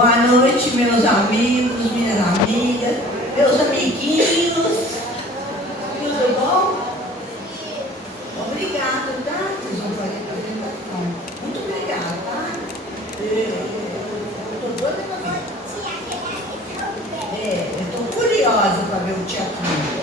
Boa noite, meus amigos, minhas amigas, meus amiguinhos. Tudo bom? Obrigada, tá? Vocês vão fazer a apresentação. Muito obrigada, tá? Eu estou doida para ver. Eu estou curiosa para ver o teatrinho.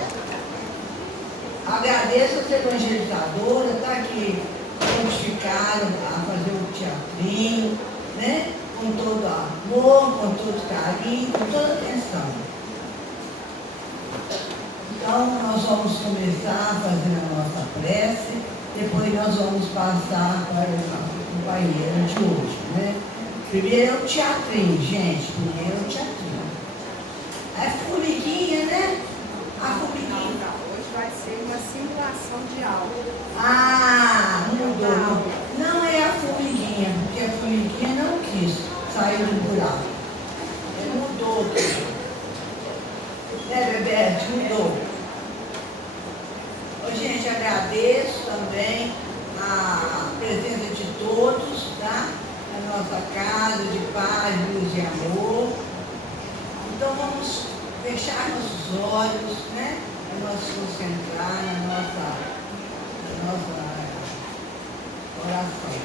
Agradeço aos evangelizadores, tá? Que prontificaram a fazer o teatrinho, né? Com todo amor, com todo carinho, com toda atenção. Então, nós vamos começar fazendo a nossa prece, depois nós vamos passar para o nosso companheiro de hoje, né? Primeiro é o teatrinho, gente, primeiro é o teatrinho. É formiguinha, né? A formiguinha. Hoje vai ser uma simulação de aula. Ah, mudou. Não é a formiguinha, porque a formiguinha não quis sair do buraco. Ele mudou tudo. Né, Bebete? Mudou. Ô, gente, agradeço também a presença de todos, tá? Na nossa casa de paz, luz e amor. Então vamos fechar nossos olhos, né? Para nós concentrar na nossa oração.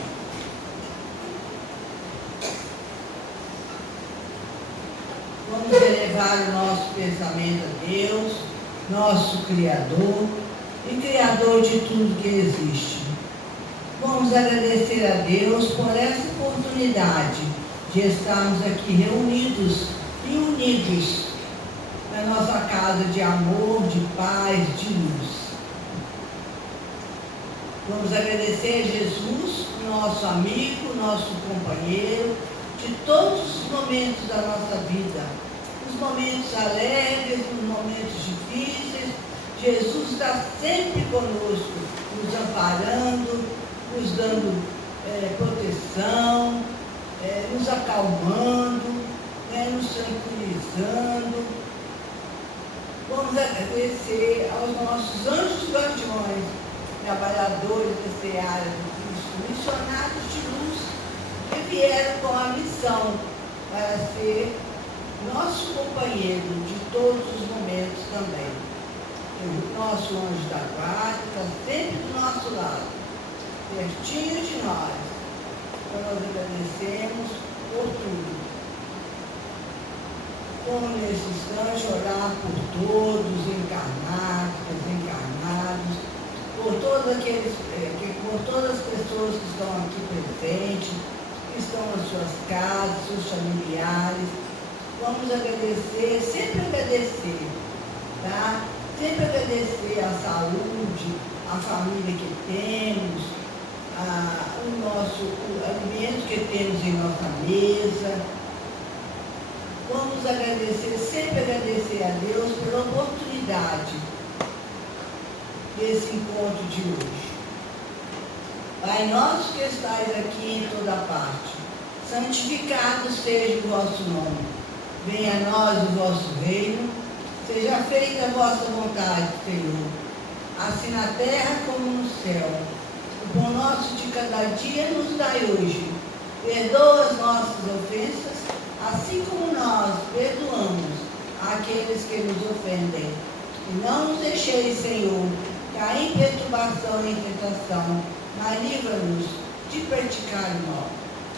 Vamos elevar o nosso pensamento a Deus, nosso Criador e Criador de tudo que existe. Vamos agradecer a Deus por essa oportunidade de estarmos aqui reunidos e unidos na nossa casa de amor, de paz, de luz. Vamos agradecer a Jesus, nosso amigo, nosso companheiro, de todos os momentos da nossa vida. Nos momentos alegres, nos momentos difíceis, Jesus está sempre conosco, nos amparando, nos dando proteção, nos acalmando, nos tranquilizando. Vamos agradecer aos nossos anjos guardiões, trabalhadores da seara do Cristo, missionários de luz, que vieram com a missão para ser nosso companheiro de todos os momentos também. O nosso anjo da guarda está sempre do nosso lado, pertinho de nós. Então nós agradecemos por tudo. Vamos nesse instante orar por todos, encarnados, desencarnados, por todas as pessoas que estão aqui presentes, que estão nas suas casas, seus familiares. Vamos agradecer, sempre agradecer, tá? Sempre agradecer a saúde, a família que temos, o alimento que temos em nossa mesa. Vamos agradecer, sempre agradecer a Deus pela oportunidade desse encontro de hoje. Pai nosso que estais aqui em toda parte, santificado seja o vosso nome. Venha a nós o vosso reino, seja feita a vossa vontade, Senhor, assim na terra como no céu. O pão nosso de cada dia nos dai hoje. Perdoa as nossas ofensas, assim como nós perdoamos aqueles que nos ofendem. E não nos deixeis, Senhor, cair em perturbação e em tentação, mas livra-nos de praticar o mal.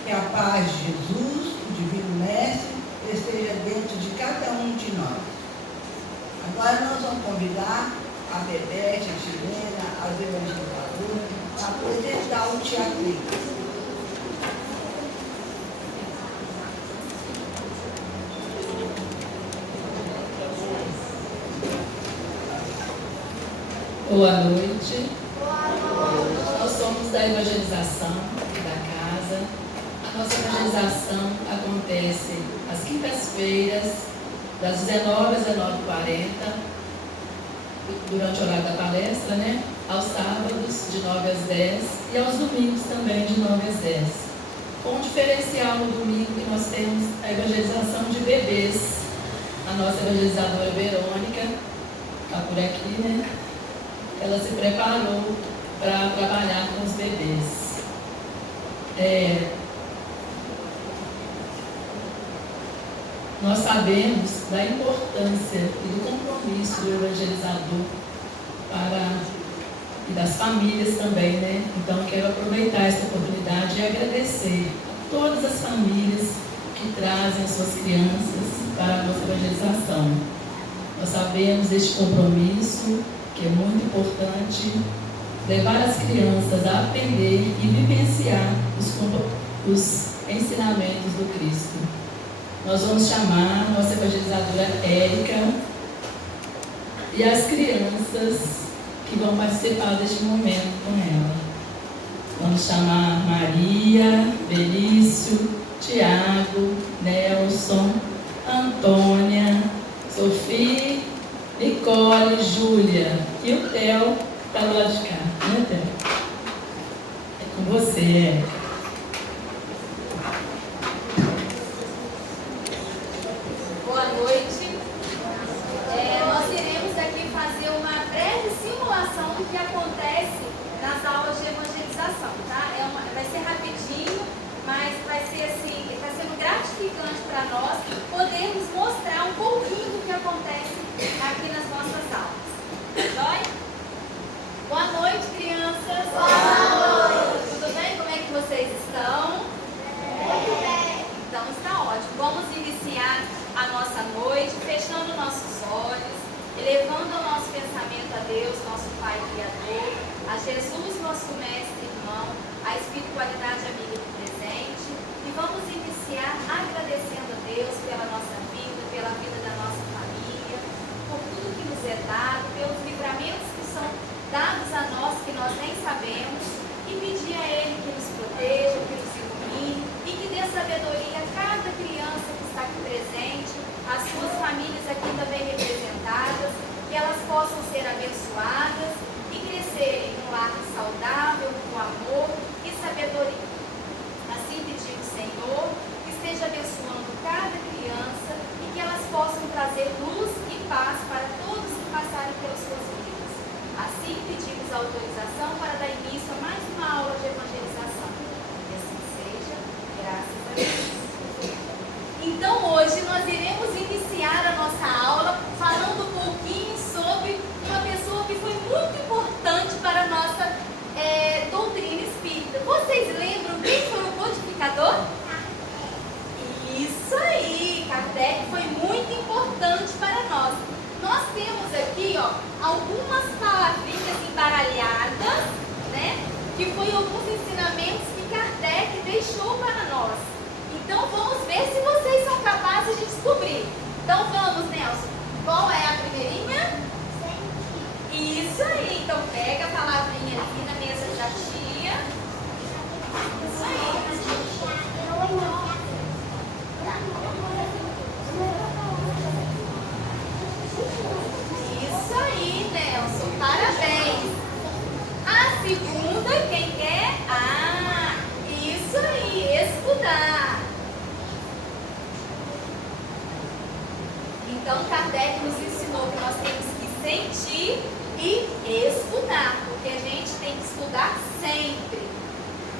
Que a paz de Jesus, o Divino Mestre, esteja dentro de cada um de nós. Agora nós vamos convidar a Bebete, a Chilena, as evangelizadoras, a apresentar o teatrinho. Boa noite. Nós somos da evangelização da casa. A nossa evangelização acontece às quintas-feiras, das 19 às 19h40, durante o horário da palestra, né? Aos sábados, de 9 às 10 e aos domingos também, de 9 às 10. Com um diferencial no domingo que nós temos a evangelização de bebês. A nossa evangelizadora Verônica está por aqui, né? Ela se preparou para trabalhar com os bebês. Nós sabemos da importância e do compromisso do evangelizador e das famílias também, né? Então, quero aproveitar essa oportunidade e agradecer a todas as famílias que trazem as suas crianças para a nossa evangelização. Nós sabemos deste compromisso, que é muito importante, levar as crianças a aprender e vivenciar os ensinamentos do Cristo. Nós vamos chamar a nossa evangelizadora Érica e as crianças que vão participar deste momento com ela. Vamos chamar Maria, Belício, Tiago, Nelson, Antônia, Sofia, Nicole, Júlia e o Theo está do lado de cá, né, Theo? É com você, Érica. Boa noite. Nós iremos aqui fazer uma breve simulação do que acontece nas aulas de evangelização, tá? Vai ser rapidinho, mas vai ser assim, está sendo gratificante para nós podermos mostrar um pouquinho do que acontece aqui nas nossas aulas. Joia? Boa noite, crianças. Boa noite. Tudo bem? Como é que vocês estão? Muito bem. Então está ótimo. Vamos iniciar a nossa noite, fechando nossos olhos, elevando o nosso pensamento a Deus, nosso Pai Criador, a Jesus, nosso Mestre e Irmão, a espiritualidade amiga do presente, e vamos iniciar agradecendo a Deus pela nossa vida, pela vida da nossa família, por tudo que nos é dado, pelos livramentos que são dados a nós que nós nem sabemos, e pedir a Ele que nos proteja, que nos ilumine e que dê sabedoria a cada criança que está aqui presente, as suas famílias aqui também representadas, que elas possam ser abençoadas e crescerem num lar saudável, com amor e sabedoria. Assim pedimos, Senhor, que esteja abençoando cada criança e que elas possam trazer luz e paz para todos que passarem pelas suas vidas. Assim pedimos a autorização para dar início a mais uma aula de evangelização. Que assim seja, graças a Deus. Então hoje nós iremos iniciar a nossa aula falando um pouquinho sobre uma pessoa que foi muito importante para a nossa doutrina espírita. Vocês lembram quem foi o codificador? Isso aí, Kardec foi muito importante para nós. Nós temos aqui, ó, algumas palavrinhas embaralhadas, né? Que foi alguns ensinamentos que Kardec deixou para nós. Então vamos ver se vocês são capazes de descobrir. Então vamos, Nelson. Qual é a primeirinha? Isso aí. Então pega a palavrinha aqui na mesa da tia. Isso aí. Isso aí, Nelson. Parabéns. A segunda, quem quer? Isso aí. Estudar. Então, Kardec nos ensinou que nós temos que sentir e estudar, porque a gente tem que estudar sempre.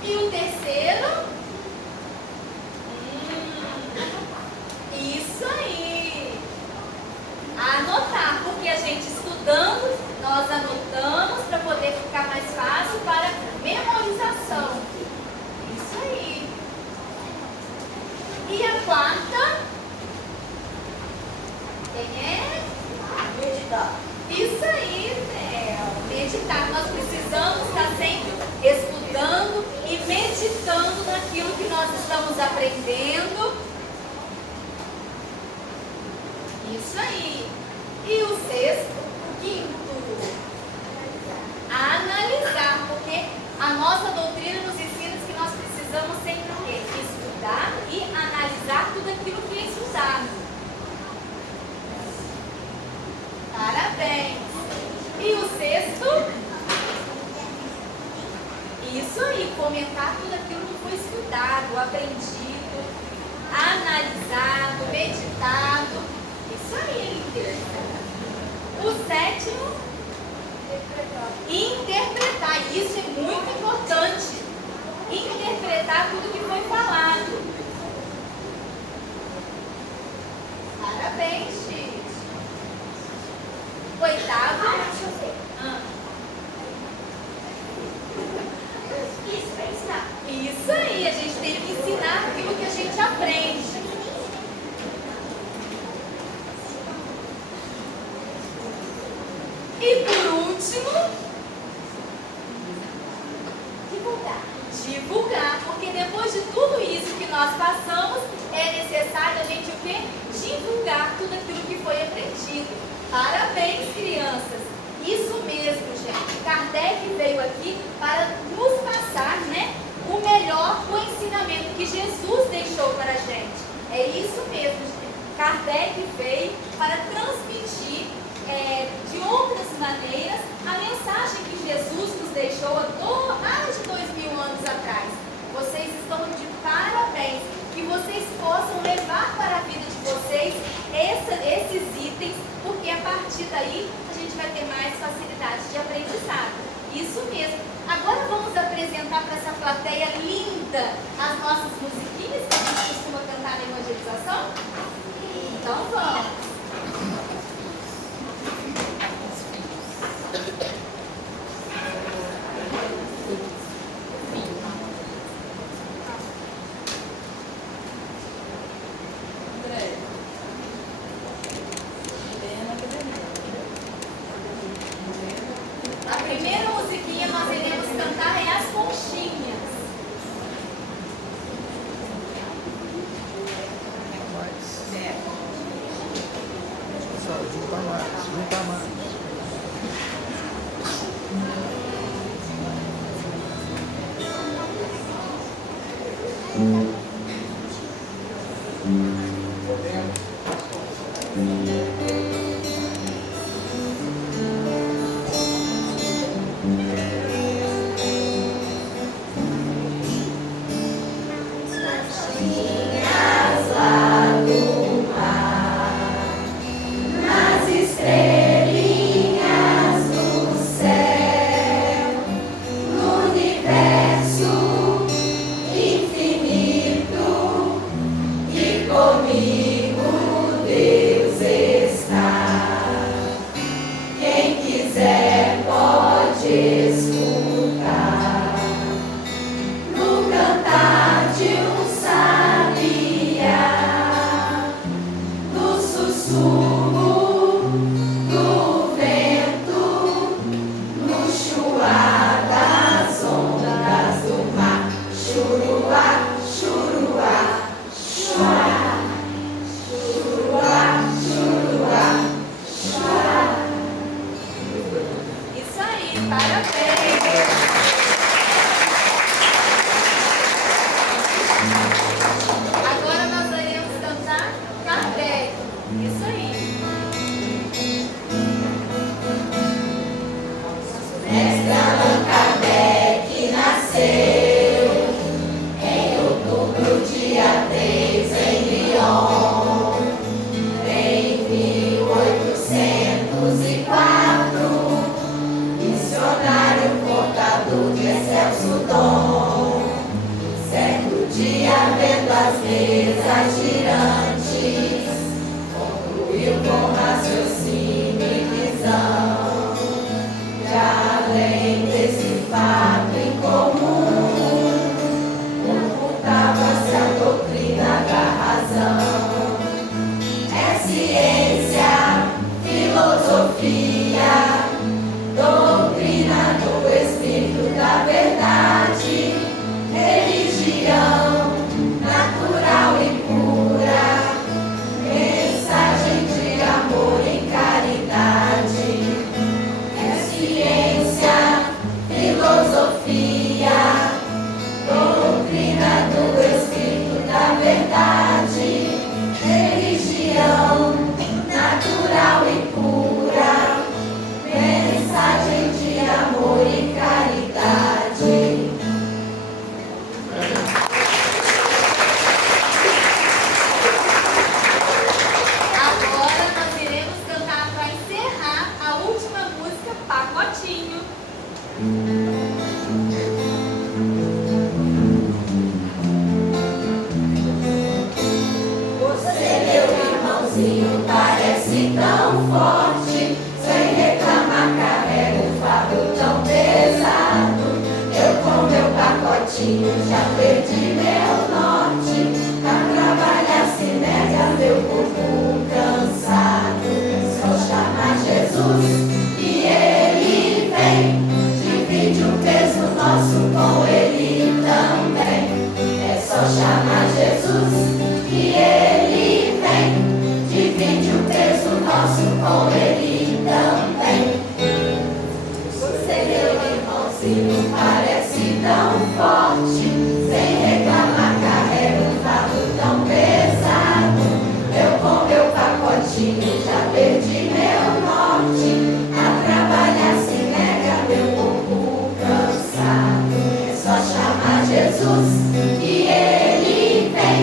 E o terceiro? Isso aí. Anotar, porque a gente estudando, nós anotamos para poder ficar mais fácil para memorização. Isso aí. E a quarta? Quem é? Meditar. Isso aí, meditar. Nós precisamos estar sempre estudando e meditando naquilo que nós estamos aprendendo. Isso aí. E o sexto, o quinto, analisar, porque a nossa doutrina nos ensina que nós precisamos sempre o quê? Estudar e analisar tudo aquilo que é estudado. Parabéns! E o sexto? Isso aí, comentar tudo aquilo que foi estudado, aprendido, analisado, meditado. Isso aí, líder. O sétimo? Interpretar. Isso é muito importante. Interpretar tudo que foi falado. último, divulgar, porque depois de tudo isso que nós passamos, é necessário a gente o quê? Divulgar tudo aquilo que foi aprendido. Parabéns, crianças! Isso mesmo, gente. Kardec veio aqui para nos passar, né, o melhor do ensinamento que Jesus deixou para a gente. É isso mesmo, gente. Kardec veio para transmitir de outras maneiras a mensagem que Jesus nos deixou há mais de 2000 anos atrás. Vocês estão de parabéns, que vocês possam levar para a vida de vocês esses itens, porque a partir daí a gente vai ter mais facilidade de aprendizado. Isso mesmo. Agora vamos apresentar para essa plateia linda as nossas musiquinhas que a gente costuma cantar na evangelização? Então vamos. A primeira musiquinha nós iremos cantar é As Conchinhas. Junta mais. Jesus e Ele só chamar Jesus que Ele vem. Divide o peso nosso com Ele também. Ser meu irmãozinho parece tão forte, sem reclamar carrega um fardo tão pesado. Eu com meu pacotinho já perdi meu norte. A trabalhar se nega meu corpo cansado. É só chamar Jesus que Ele vem.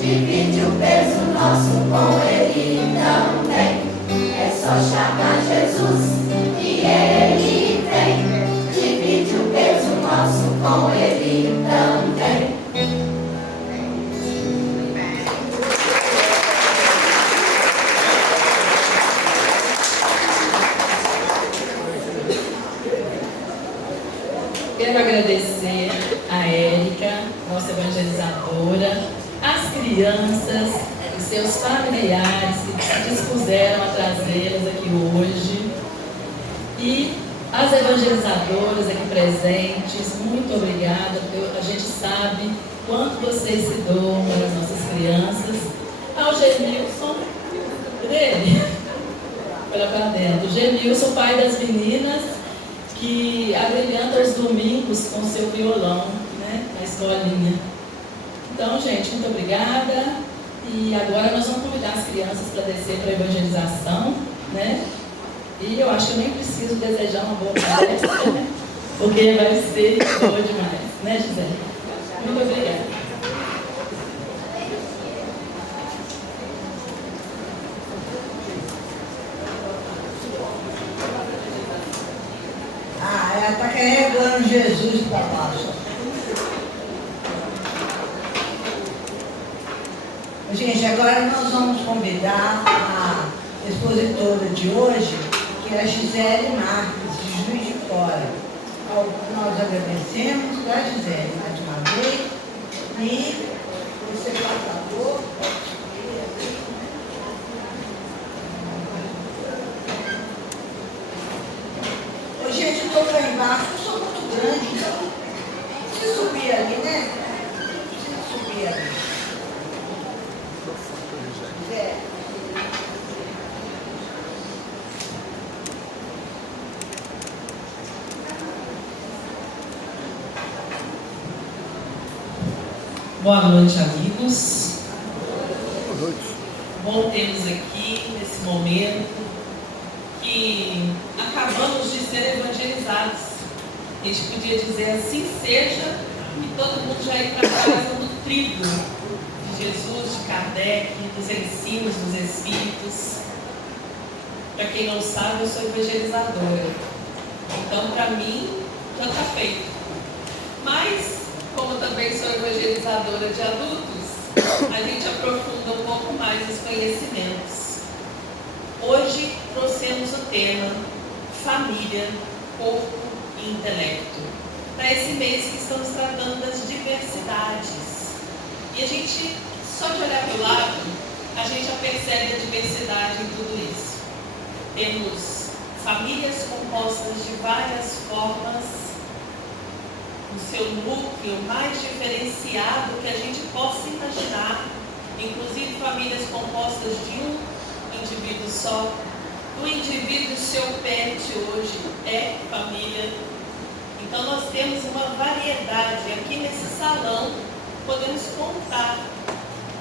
Divide o peso nosso com Ele também. É só chamar Jesus que Ele vem. Divide o peso nosso com Ele também. Quero agradecer a Érica, nossa evangelizadora, as crianças, os seus familiares que se dispuseram a trazê-las aqui hoje e as evangelizadoras aqui presentes, muito obrigada. A gente sabe quanto vocês se doam para as nossas crianças. Ao Genilson, dele, olha para dentro, o Genilson, pai das meninas, que abrilhanta os domingos com seu violão, né, na escolinha. Então, gente, muito obrigada. E agora nós vamos convidar as crianças para descer para a evangelização, né? E eu acho que eu nem preciso desejar uma boa palestra, né? Porque vai ser boa demais, né, Gisele? Muito obrigada. Ela está carregando Jesus para baixo. Gente, agora nós vamos convidar a expositora de hoje, que é a Gisele Marques, de Juiz de Fora. Nós agradecemos para a Gisele mais uma vez. E você, por favor, pode subir aqui. Ô, gente, eu estou lá embaixo, eu sou muito grande, então preciso subir ali, né? Preciso subir ali. Boa noite, amigos. Bom termos aqui, nesse momento, que acabamos de ser evangelizados. A gente podia dizer assim seja, e todo mundo já ir para casa nutrido de Jesus, de Kardec, dos ensinos dos Espíritos. Para quem não sabe, eu sou evangelizadora. Então, para mim, já está feito. Mas, como também sou evangelizadora de adultos, a gente aprofunda um pouco mais os conhecimentos. Hoje trouxemos o tema Família, Corpo e Intelecto, para esse mês que estamos tratando das diversidades. E a gente, só de olhar para o lado, a gente já percebe a diversidade em tudo isso. Temos famílias compostas de várias formas, o seu núcleo mais diferenciado que a gente possa imaginar, inclusive famílias compostas de um indivíduo só. O indivíduo, seu pet hoje é família. Então nós temos uma variedade. Aqui nesse salão podemos contar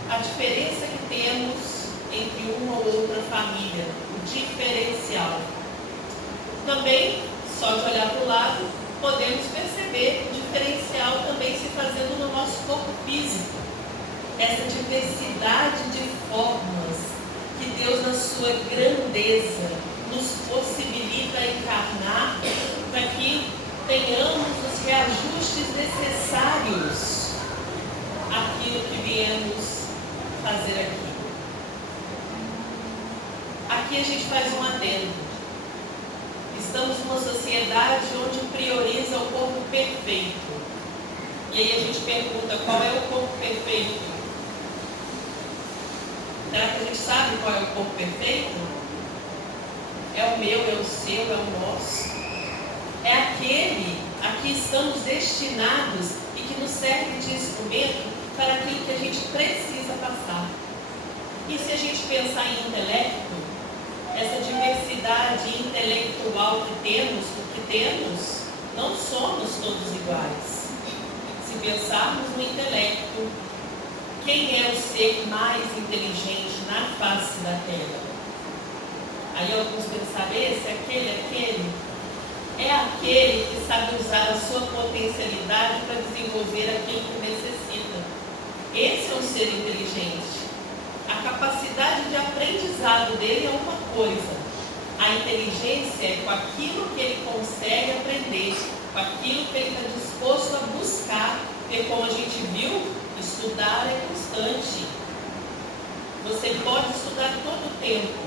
a diferença que temos entre uma ou outra família, o diferencial. Também, só de olhar para o lado, podemos perceber o diferencial também se fazendo no nosso corpo físico. Essa diversidade de formas que Deus, na sua grandeza, nos possibilita encarnar para que tenhamos os reajustes necessários àquilo que viemos fazer aqui. Aqui a gente faz um adendo. Estamos numa sociedade onde prioriza o corpo perfeito. E aí a gente pergunta, qual é o corpo perfeito? Será que a gente sabe qual é o corpo perfeito? É o meu, é o seu, é o nosso. É aquele a que estamos destinados e que nos serve de instrumento para precisa passar. E se a gente pensar em intelecto, essa diversidade intelectual que temos, não somos todos iguais. Se pensarmos no intelecto, quem é o ser mais inteligente na face da Terra? Aí alguns pensaram, esse, aquele. É aquele que sabe usar a sua potencialidade para desenvolver aquilo que necessita. Esse é um ser inteligente. A capacidade de aprendizado dele é uma coisa. A inteligência é com aquilo que ele consegue aprender, com aquilo que ele está disposto a buscar. Porque como a gente viu, estudar é constante. Você pode estudar todo o tempo,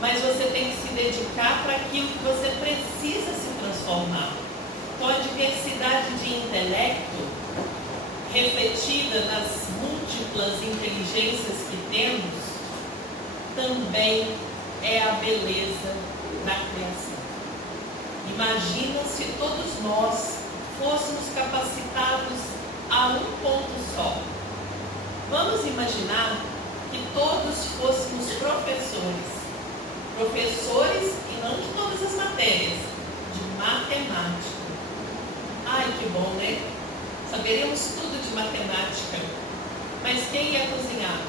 mas você tem que se dedicar para aquilo que você precisa se transformar. Então a diversidade de intelecto, refletida nas múltiplas inteligências que temos, também é a beleza da criação. Imagina se todos nós fôssemos capacitados a um ponto só. Vamos imaginar que todos fôssemos professores e não de todas as matérias, de matemática. Ai, que bom, né? Saberemos tudo de matemática, mas quem ia cozinhar?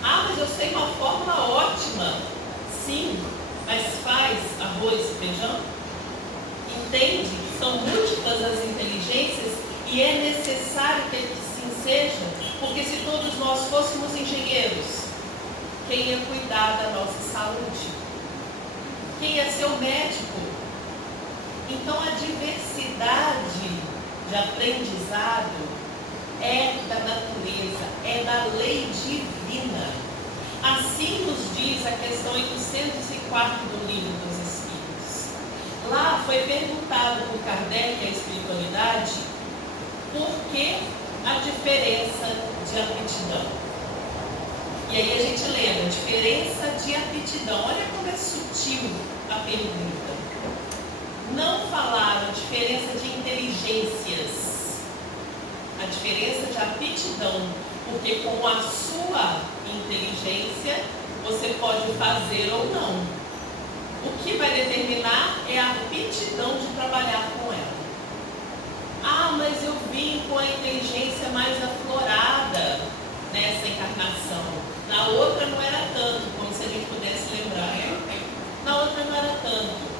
Ah, mas eu sei uma fórmula ótima. Sim, mas faz arroz e feijão? Entende? São múltiplas as inteligências e é necessário que assim seja, porque se todos nós fôssemos engenheiros, quem ia cuidar da nossa saúde? Quem ia ser o médico? Então a diversidade de aprendizado é da natureza, é da lei divina. Assim nos diz a questão 804 do Livro dos Espíritos. Lá foi perguntado por Kardec, a espiritualidade, por que a diferença de aptidão. E aí a gente lembra, diferença de aptidão. Olha como é sutil a pergunta. Não falaram diferença de inteligências, a diferença de aptidão, porque com a sua inteligência você pode fazer ou não. O que vai determinar é a aptidão de trabalhar com ela. Ah, mas eu vim com a inteligência mais aflorada nessa encarnação. Na outra não era tanto, como se a gente pudesse lembrar. Na outra não era tanto.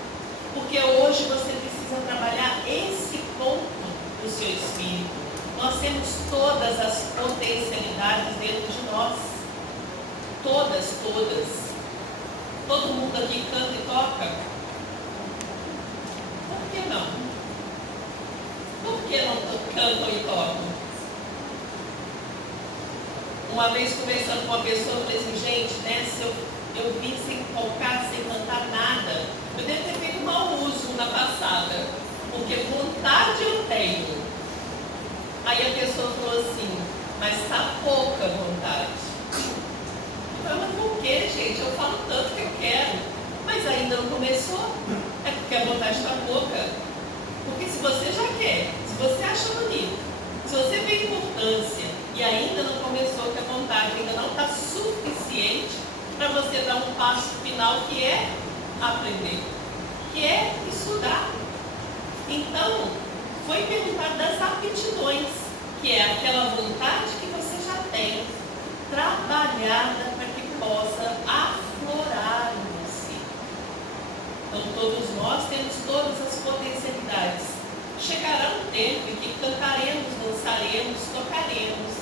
Porque hoje você precisa trabalhar esse ponto do seu espírito. Nós temos todas as potencialidades dentro de nós. Todas. Todo mundo aqui canta e toca? Por que não? Por que não cantam e tocam? Uma vez conversando com uma pessoa, eu falei assim, gente, né, se eu vim sem tocar, sem cantar nada, eu devo ter feito mau uso na passada, porque vontade eu tenho. Aí a pessoa falou assim, mas está pouca vontade. Eu falei, mas por que, gente? Eu falo tanto que eu quero, mas ainda não começou. É porque a vontade está pouca. Porque se você já quer, se você acha bonito, se você vê importância e ainda não começou, que a vontade ainda não está suficiente para você dar um passo final, que é aprender, que é estudar. Então, foi perguntado das aptidões, que é aquela vontade que você já tem, trabalhada para que possa aflorar em você. Então, todos nós temos todas as potencialidades. Chegará um tempo em que cantaremos, dançaremos, tocaremos,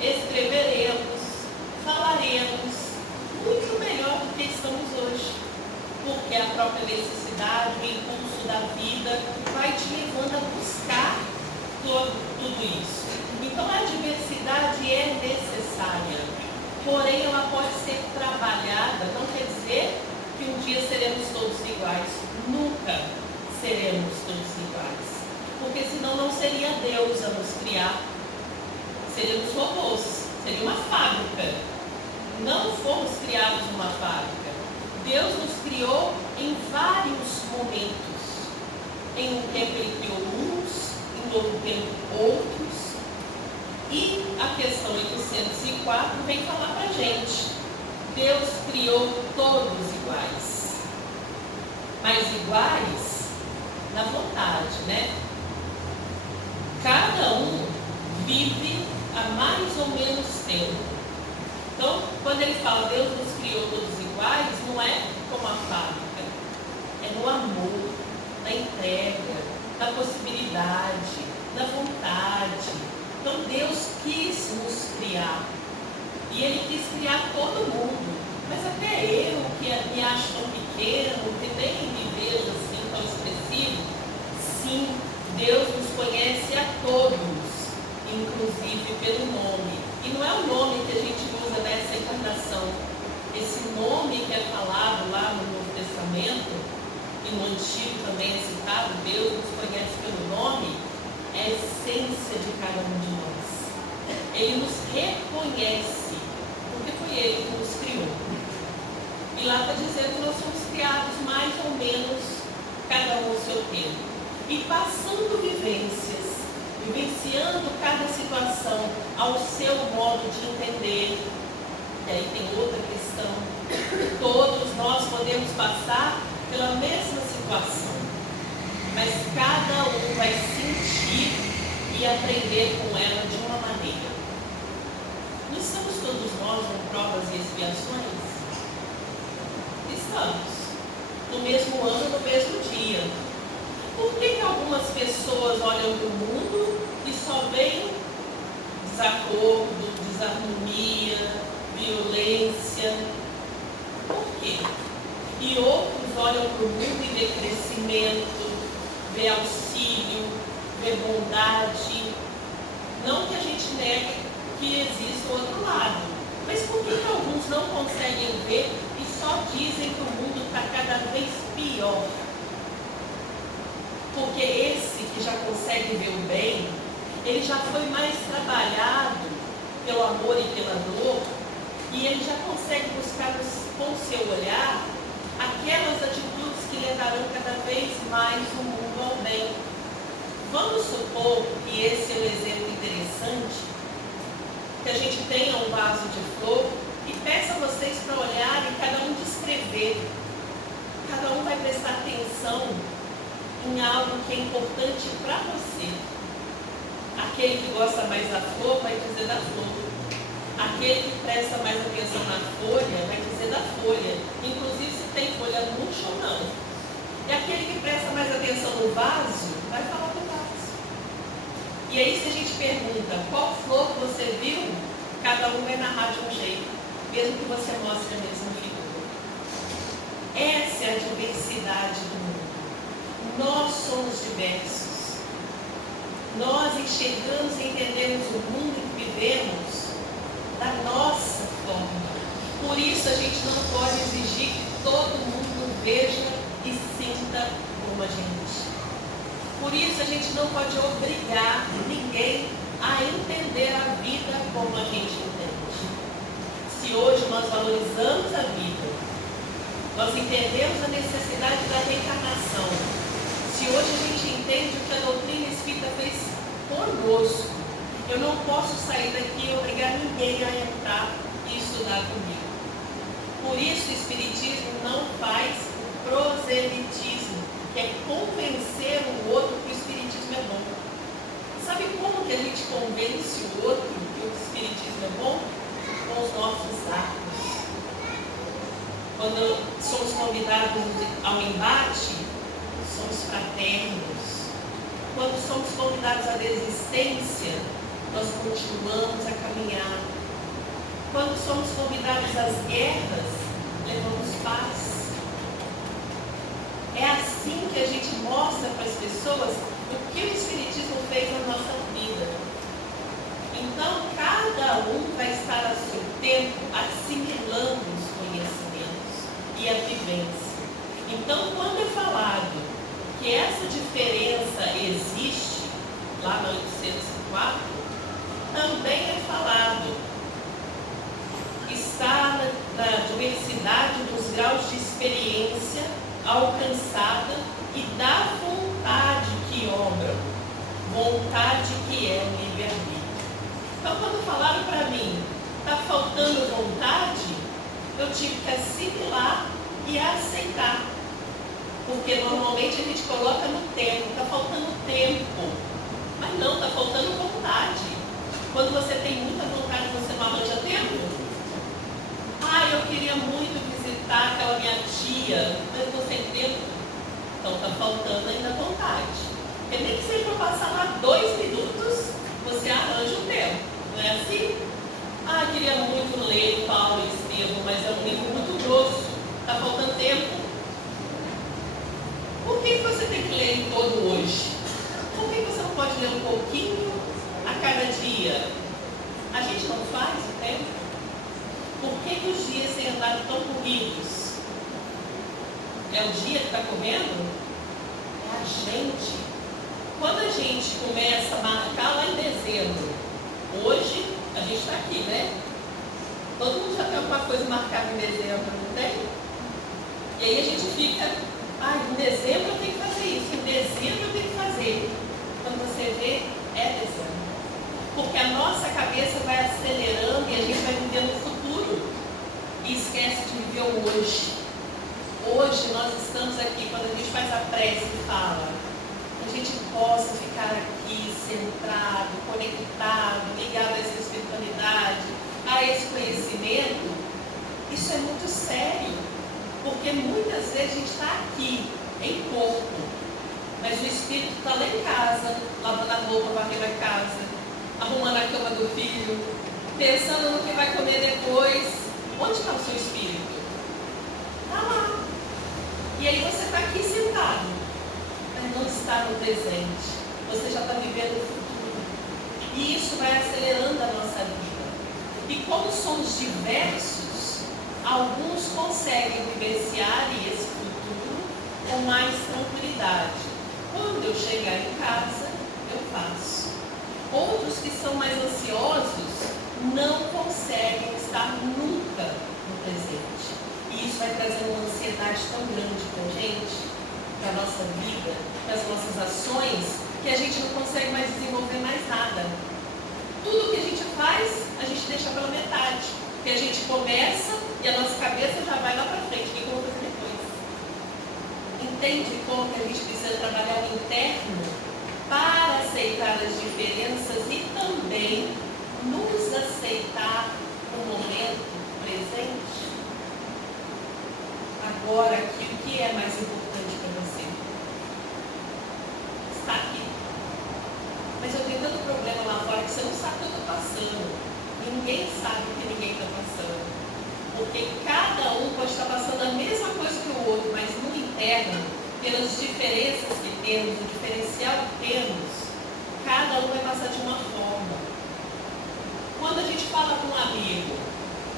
escreveremos, falaremos muito melhor do que estamos hoje, porque a própria necessidade, o impulso da vida vai te levando a buscar tudo isso. Então a diversidade é necessária, porém ela pode ser trabalhada. Não quer dizer que um dia seremos todos iguais, nunca seremos todos iguais, porque senão não seria Deus a nos criar, seríamos robôs, seria uma fábrica. Não fomos criados numa fábrica. Deus nos criou em vários momentos. Em um tempo Ele criou uns, em outro tempo outros. E a questão 804 vem falar para a gente: Deus criou todos iguais, mas iguais na vontade, né? Cada um vive há mais ou menos tempo. Então, quando ele fala Deus nos criou todos iguais, não é como a fábrica, é no amor, na entrega, na possibilidade, na vontade. Então, Deus quis nos criar. E Ele quis criar todo mundo. Mas até eu, que me acho tão pequeno, que nem me vejo assim tão expressivo, sim, Deus nos conhece a todos, inclusive pelo nome. E não é o nome que a gente usa nessa encarnação. Esse nome que é falado lá no Novo Testamento, e no Antigo também é citado, Deus nos conhece pelo nome, é a essência de cada um de nós. Ele nos reconhece, porque foi Ele que nos criou. E lá está dizendo que nós somos criados mais ou menos, cada um ao seu tempo. E passando vivências, vivenciando cada situação ao seu modo de entender. E aí tem outra questão. Todos nós podemos passar pela mesma situação, mas cada um vai sentir e aprender com ela de uma maneira. Não estamos todos nós em provas e expiações? Estamos. No mesmo ano, no mesmo dia. Por que algumas pessoas olham para o mundo e só veem desacordo, desarmonia, violência? Por quê? E outros olham para o mundo e vê crescimento, vê auxílio, vê bondade. Não que a gente negue que existe o outro lado, mas por que alguns não conseguem ver e só dizem que o mundo está cada vez pior? Porque esse que já consegue ver o bem, ele já foi mais trabalhado pelo amor e pela dor, e ele já consegue buscar com o seu olhar aquelas atitudes que levarão cada vez mais o mundo ao bem. Vamos supor que esse é um exemplo interessante, que a gente tenha um vaso de flor e peça a vocês para olhar e cada um descrever. Cada um vai prestar atenção em algo que é importante para você. Aquele que gosta mais da flor vai dizer da flor. Aquele que presta mais atenção na folha vai dizer da folha, inclusive se tem folha murcha ou não. E aquele que presta mais atenção no vaso vai falar do vaso. E aí, se a gente pergunta qual flor você viu, cada um vai narrar de um jeito, mesmo que você mostre a mesma figura. Essa é a diversidade do mundo. Nós somos diversos. Nós enxergamos e entendemos o mundo que vivemos da nossa forma. Por isso a gente não pode exigir que todo mundo veja e sinta como a gente. Por isso a gente não pode obrigar ninguém a entender a vida como a gente entende. Se hoje nós valorizamos a vida, nós entendemos a necessidade da reencarnação, se hoje a gente entende o que a doutrina espírita fez conosco, eu não posso sair daqui e obrigar ninguém a entrar e estudar comigo. Por isso o Espiritismo não faz proselitismo, que é convencer o outro que o Espiritismo é bom. Sabe como que a gente convence o outro que o Espiritismo é bom? Com os nossos atos. Quando somos convidados ao embate, somos fraternos. Quando somos convidados à desistência, nós continuamos a caminhar. Quando somos convidados às guerras, levamos paz. É assim que a gente mostra para as pessoas o que o Espiritismo fez na nossa vida. Então, cada um vai estar a seu tempo assimilando os conhecimentos e a vivência. Então, quando é falado que essa diferença existe, lá no 804, também é falado que está na diversidade dos graus de experiência alcançada e da vontade que obra, vontade que é o livre-arbítrio. Então, quando falaram para mim, está faltando vontade, eu tive que assimilar e aceitar. Porque normalmente a gente coloca no tempo, está faltando tempo. Mas não, está faltando vontade. Quando você tem muita vontade, você não arranja tempo. Ah, eu queria muito visitar aquela minha tia, mas não tem tempo. Então está faltando ainda vontade. Porque nem que seja para passar lá 2 minutos, você arranja o tempo. Não é assim? Ah, queria muito ler Paulo e Estevão, mas é um livro muito grosso. Está faltando tempo. Por que você tem que ler ele todo hoje? Por que você não pode ler um pouquinho a cada dia? A gente não faz o tempo? Por que os dias têm andado tão corridos? É o dia que está correndo? É a gente. Quando a gente começa a marcar lá em dezembro, hoje a gente está aqui, né? Todo mundo já tem alguma coisa marcada em dezembro, não tem? E aí a gente fica, em dezembro eu tenho que fazer isso, em dezembro eu tenho que fazer. Quando você vê, é dezembro. Porque a nossa cabeça vai acelerando e a gente vai vivendo o futuro e esquece de viver o hoje. Hoje nós estamos aqui, quando a gente faz a prece e fala, a gente possa ficar aqui centrado, conectado, ligado a essa espiritualidade, a esse conhecimento. Isso é muito sério, porque muitas vezes a gente está aqui, em corpo, mas o espírito está lá em casa, lavando a roupa, varrendo a casa, arrumando a cama do filho, pensando no que vai comer depois. Onde está o seu espírito? Está lá. E aí você está aqui sentado, mas não está no presente. Você já está vivendo o futuro. E isso vai acelerando a nossa vida. E como somos diversos, alguns conseguem vivenciar esse futuro com mais tranquilidade. Quando eu chegar em casa, eu faço. Outros que são mais ansiosos não conseguem estar nunca no presente. E isso vai trazer uma ansiedade tão grande para a gente, para a nossa vida, para as nossas ações, que a gente não consegue mais desenvolver mais nada. Tudo que a gente faz, a gente deixa pela metade. Porque a gente começa e a nossa cabeça já vai lá para frente. O que eu vou fazer depois? Entende como que a gente precisa trabalhar o interno para aceitar as diferenças e também nos aceitar no momento presente? Agora, aqui, o que é mais importante para você? Está aqui. Mas eu tenho tanto problema lá fora que você não sabe o que eu estou passando. Ninguém sabe o que ninguém está passando. Porque cada um pode estar passando a mesma coisa que o outro, mas no interno, pelas diferenças que temos, o diferencial que temos, cada um vai passar de uma forma. Quando a gente fala com um amigo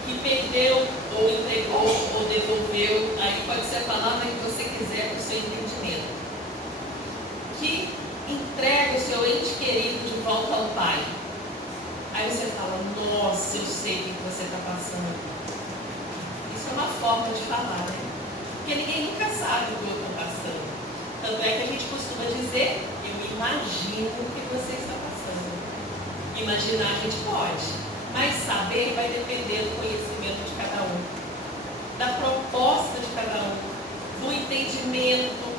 que perdeu, ou entregou, ou devolveu, aí pode ser a palavra que você quiser para o seu entendimento, que entrega o seu ente querido de volta ao Pai. Aí você fala, nossa, eu sei o que você está passando. Isso é uma forma de falar, né? Porque ninguém nunca sabe o que eu estou passando. Tanto é que a gente costuma dizer, eu imagino o que você está passando. Imaginar a gente pode, mas saber vai depender do conhecimento de cada um, da proposta de cada um, do entendimento,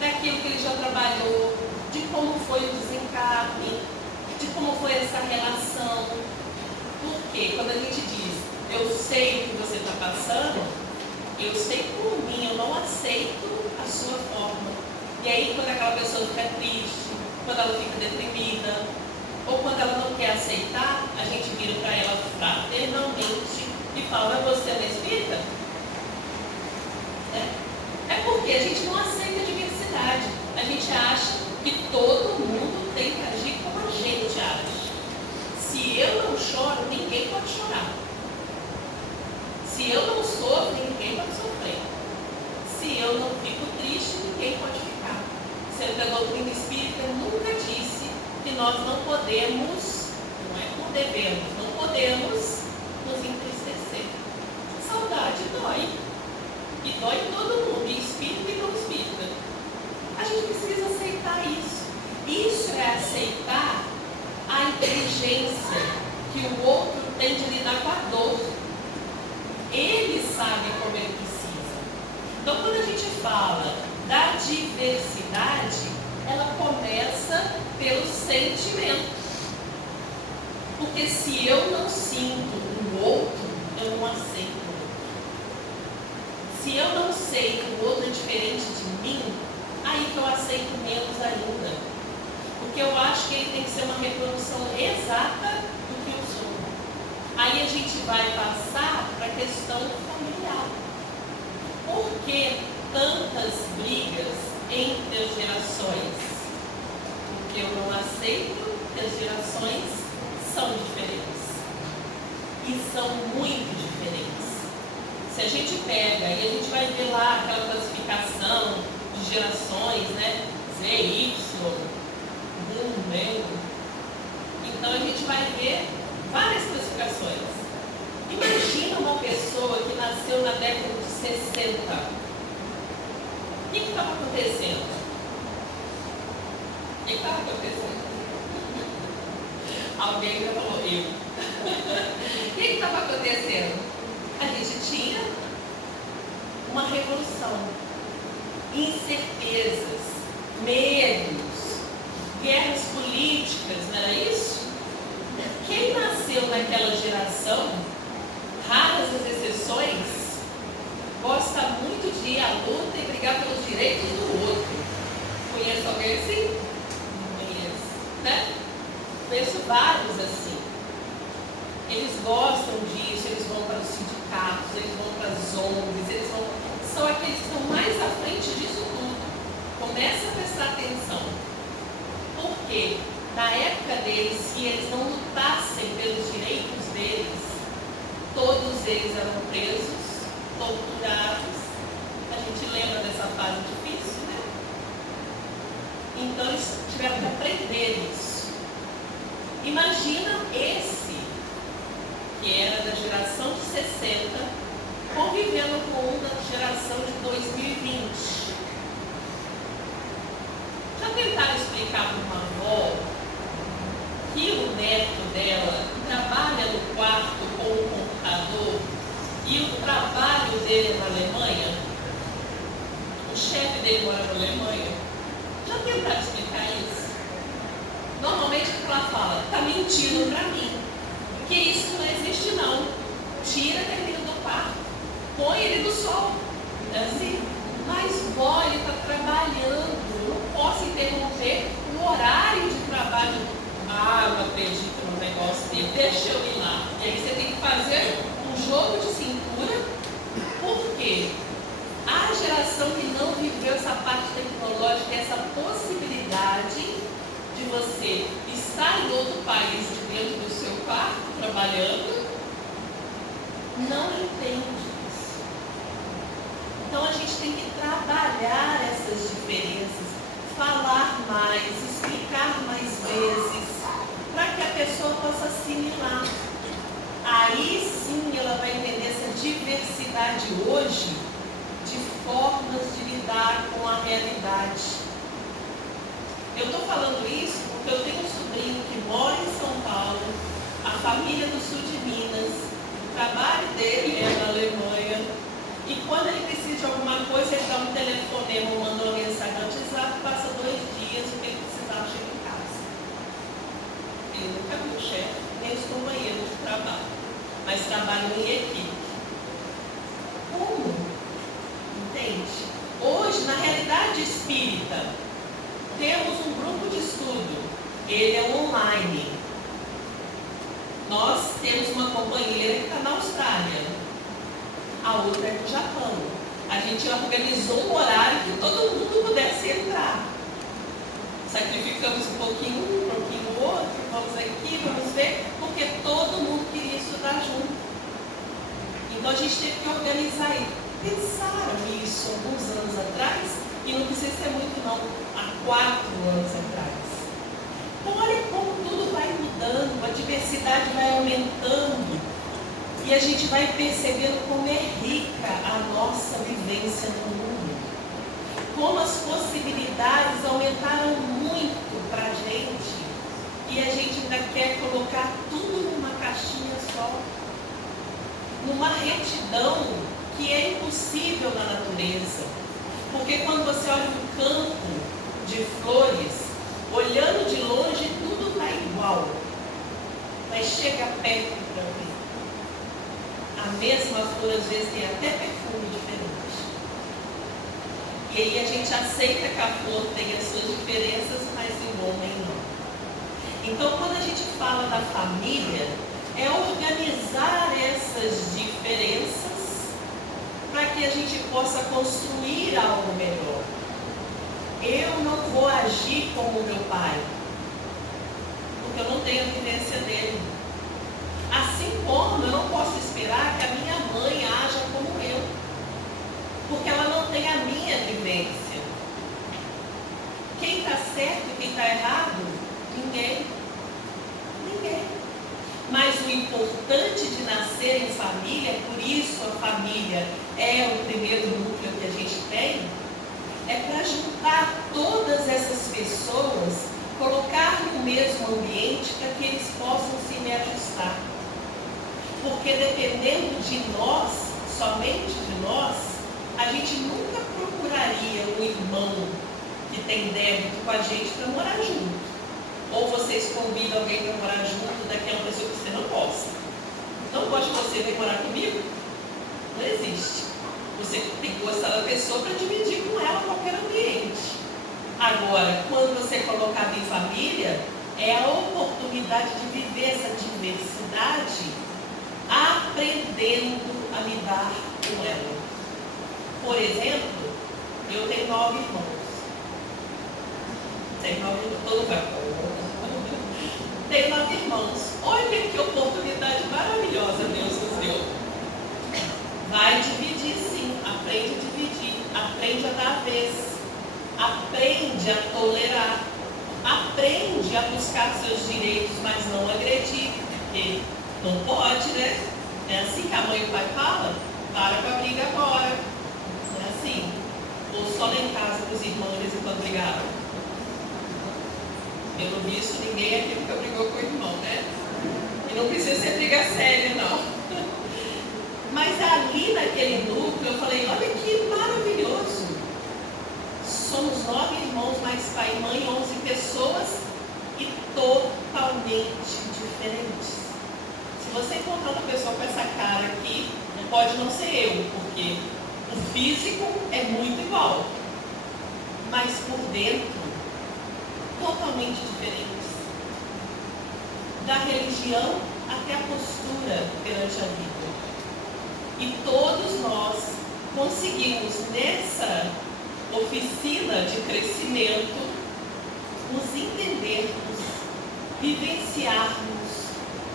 daquilo que ele já trabalhou, de como foi o desencarne, de como foi essa relação. Porque quando a gente diz, eu sei o que você está passando, eu sei por mim, eu não aceito a sua forma. E aí quando aquela pessoa fica triste, quando ela fica deprimida, ou quando ela não quer aceitar, a gente vira para ela fraternalmente e fala, você não espírita? É porque a gente não aceita a diversidade. A gente acha que todo mundo tem que agir como a gente acha. Se eu não choro, ninguém pode chorar. Se eu não sofro, ninguém pode sofrer. Se eu não fico triste, ninguém pode ficar. Sendo que a doutrina espírita nunca disse que nós não podemos, não é como devemos, não podemos nos entristecer. Saudade dói. E dói em todo mundo, e espírita e não espírita. A gente precisa aceitar isso. Isso é aceitar a inteligência que o outro tem de lidar com a dor. Ele sabe como ele precisa. Então, quando a gente fala da diversidade, ela começa pelo sentimento. Porque se eu não sinto o outro, eu não aceito o outro. Se eu não sei que o outro é diferente de mim, aí que eu aceito menos ainda. Porque eu acho que ele tem que ser uma reprodução exata do que eu sou. Aí a gente vai passar para a questão familiar. Por que tantas brigas entre as gerações? Porque eu não aceito que as gerações são diferentes. E são muito diferentes. Se a gente pega e a gente vai ver lá aquela classificação de gerações, né? Z, Y, Boom, então a gente vai ver várias classificações. Imagina uma pessoa que nasceu na década de 60. O que estava acontecendo? O que estava acontecendo? Alguém já falou, eu. O que estava acontecendo? A gente tinha uma revolução, incertezas, medos, guerras políticas, não era isso? Quem nasceu naquela geração, raras as exceções, gosta muito de ir à luta e brigar pelos direitos do outro. Conhece alguém assim? Conheço, né? Conheço vários assim. Eles gostam disso, eles vão para os sindicatos, eles vão para as ONGs, são aqueles que estão mais à frente disso tudo. Começa a prestar atenção. Por quê? Na época deles, se eles não lutassem pelos direitos deles, todos eles eram presos, torturados. A gente lembra dessa fase difícil, né? Então eles tiveram que aprender isso. Imagina esse, que era da geração de 60, convivendo com um da geração de 2020. Já tentaram explicar para uma avó que o neto dela trabalha no quarto com o computador e o trabalho dele é na Alemanha? O chefe dele mora na Alemanha? Já tentaram explicar isso? Normalmente ela fala, está mentindo para mim, que isso não existe não. Tira aquele menino do quarto, põe ele no sol. É assim, mas vó, ele está trabalhando, eu não posso interromper o horário de trabalho. Ah, não acredito no negócio dele, deixa eu ir lá. E aí você tem que fazer um jogo de cintura. Por quê? A geração que não viveu essa parte tecnológica, essa possibilidade de você estar em outro país dentro do seu quarto, trabalhando, não entende isso. Então a gente tem que trabalhar essas diferenças, falar mais, explicar mais vezes, para que a pessoa possa assimilar. Aí sim ela vai entender essa diversidade hoje de formas de lidar com a realidade. Eu estou falando isso porque eu tenho um sobrinho que mora em São Paulo, a família do sul de Minas, o trabalho dele é na Alemanha, e quando ele precisa de alguma coisa, ele dá um telefonema ou manda uma mensagem no WhatsApp, passa 2 dias, o que ele precisava chega em casa. Ele nunca viu o chefe, nem os companheiros de trabalho, mas trabalham em equipe. Como? Entende? Hoje, na realidade espírita, temos um grupo de estudo, ele é online. Nós temos uma companheira que está na Austrália, a outra é do Japão. A gente organizou um horário que todo mundo pudesse entrar. Sacrificamos um pouquinho o outro, vamos aqui, vamos ver, porque todo mundo queria estudar junto. Então a gente teve que organizar isso. Pensaram isso alguns anos atrás, e não precisa ser muito não, há 4 anos atrás. Então olha como tudo vai mudando, a diversidade vai aumentando, e a gente vai percebendo como é rica a nossa vivência no mundo. Como as possibilidades aumentaram muito para a gente, E a gente ainda quer colocar tudo numa caixinha só, numa retidão que é impossível na natureza. Porque quando você olha um campo de flores, olhando de longe, tudo está igual. Mas chega perto para ver. A mesma flor às vezes tem até perfume diferente. E aí a gente aceita que a flor tem as suas diferenças, mas o homem não. Então, quando a gente fala da família, é organizar essas diferenças para que a gente possa construir algo melhor. Eu não vou agir como meu pai, porque eu não tenho a vivência dele. Assim como eu não posso esperar que a minha mãe haja como eu, porque ela não tem a minha vivência. Quem está certo e quem está errado? Ninguém. Ninguém. Mas o importante de nascer em família, por isso a família é o primeiro núcleo que a gente tem, é para juntar todas essas pessoas, colocar no mesmo ambiente para que eles possam se reajustar. Porque dependendo de nós, somente de nós, a gente nunca procuraria um irmão que tem débito com a gente para morar junto. Ou vocês convidam alguém para morar junto daquela pessoa que você não gosta. Não gosta de você, vem morar comigo? Não existe. Você tem que gostar da pessoa para dividir com ela qualquer ambiente. Agora, quando você é colocado em família, é a oportunidade de viver essa diversidade, aprendendo a lidar com ela. Por exemplo, eu tenho 9 irmãos. Tenho 9 irmãos, todo mundo. Tenho 9 irmãos. Olha que oportunidade maravilhosa Deus nos deu. Vai dividir sim, aprende a dividir, aprende a dar a vez, aprende a tolerar, aprende a buscar seus direitos, mas não agredir, porque não pode, né? É assim que a mãe e o pai falam, para com a briga agora. Não é assim? Ou só lá em casa com os irmãos de vez em quando brigaram. Pelo visto, ninguém aqui nunca brigou com o irmão, né? E não precisa ser briga séria, não. Mas ali naquele núcleo, eu falei, olha que maravilhoso. Somos 9 irmãos, mais pai e mãe, 11 pessoas e totalmente diferentes. Se você encontrar uma pessoa com essa cara aqui, não pode não ser eu, porque o físico é muito igual. Mas por dentro, totalmente diferentes. Da religião até a postura perante a vida. E todos nós conseguimos, nessa oficina de crescimento, nos entendermos, vivenciarmos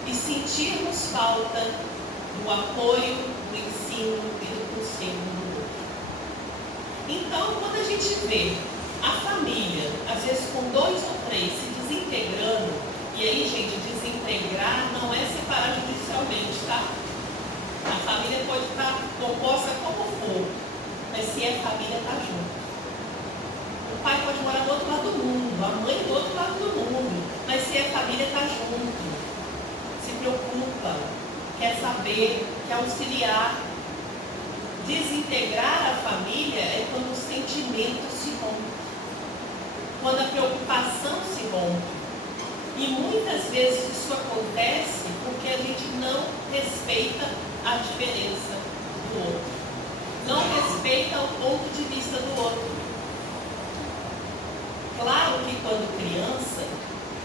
e sentirmos falta do apoio, do ensino e do conselho do outro. Então, quando a gente vê a família, às vezes com 2 ou 3 se desintegrando, e aí, gente, desintegrar não é separar judicialmente, tá? A família pode estar composta como for, mas se é família, está junto. O pai pode morar do outro lado do mundo, a mãe do outro lado do mundo, mas se é família, está junto. Se preocupa, quer saber, quer auxiliar. Desintegrar a família é quando os sentimentos se rompem, quando a preocupação se rompe. E muitas vezes isso acontece porque a gente não respeita a diferença do outro, não respeita o ponto de vista do outro. Claro que quando criança,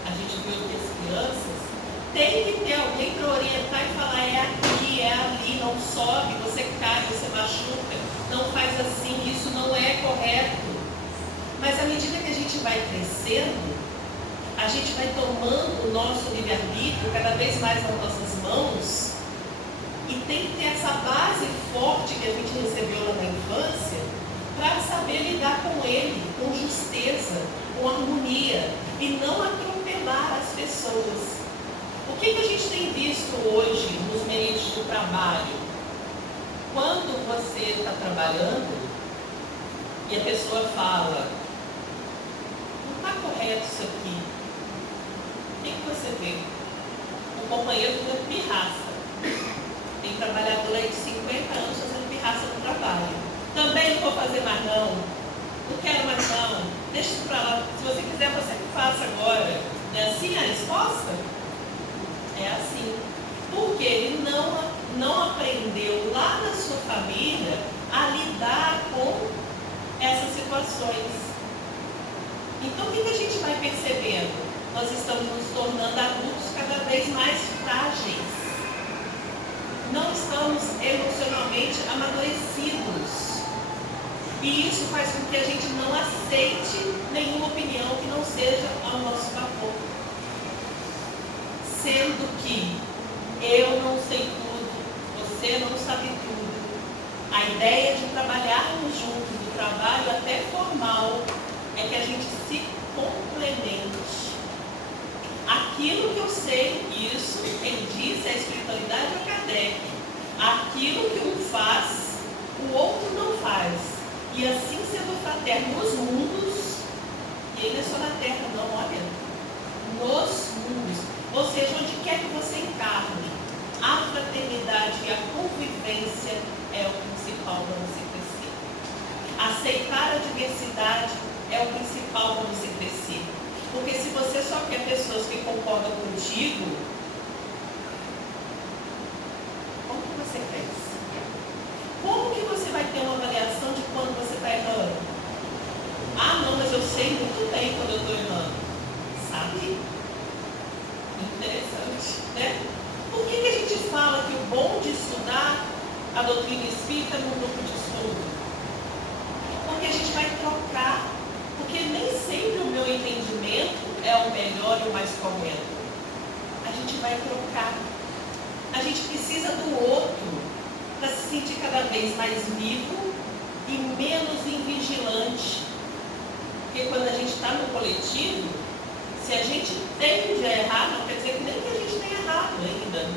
a gente viu que as crianças tem que ter alguém para orientar e falar, é aqui, é ali, não sobe, você cai, você machuca, não faz assim, isso não é correto. Mas à medida que a gente vai crescendo, a gente vai tomando o nosso livre-arbítrio cada vez mais nas nossas mãos e tem que ter essa base forte que a gente recebeu lá na infância para saber lidar com ele, com justeza, com harmonia e não atropelar as pessoas. O que a gente tem visto hoje nos meios do trabalho? Quando você está trabalhando e a pessoa fala, não está correto isso aqui. Quem que você vê? Um companheiro fazendo pirraça. Tem trabalhador aí de 50 anos fazendo pirraça no trabalho. Também não vou fazer mais não. Não quero mais não. Deixa isso pra lá. Se você quiser, você que faça agora. Não é assim a resposta? É assim. Porque ele não aprendeu lá na sua família a lidar com essas situações. Então, o que a gente vai percebendo? Nós estamos nos tornando adultos cada vez mais frágeis. Não estamos emocionalmente amadurecidos. E isso faz com que a gente não aceite nenhuma opinião que não seja ao nosso favor. Sendo que eu não sei tudo, você não sabe tudo. A ideia de trabalharmos juntos, do trabalho até formal, é que a gente se complemente. Aquilo que eu sei, isso, quem disse, a espiritualidade é Kardec. Aquilo que um faz, o outro não faz. E assim sendo fraterno nos mundos, e ele não é só na terra não, olha, nos mundos, ou seja, onde quer que você encarne, a fraternidade e a convivência é o principal para você crescer. Aceitar a diversidade é o principal para você crescer. Porque se você só quer pessoas que concordam contigo, como que você cresce? Como que você vai ter uma avaliação de quando você está errando? Ah, não, mas eu sei muito bem quando eu estou errando. Sabe? Interessante, né? Por que a gente fala que o bom de estudar a doutrina espírita no grupo de estudo? Porque a gente vai trocar. Porque nem sempre o meu entendimento é o melhor e o mais correto. A gente vai trocar. A gente precisa do outro para se sentir cada vez mais vivo e menos invigilante. Porque quando a gente está no coletivo, se a gente tende a errar, não quer dizer que nem que a gente tenha errado ainda.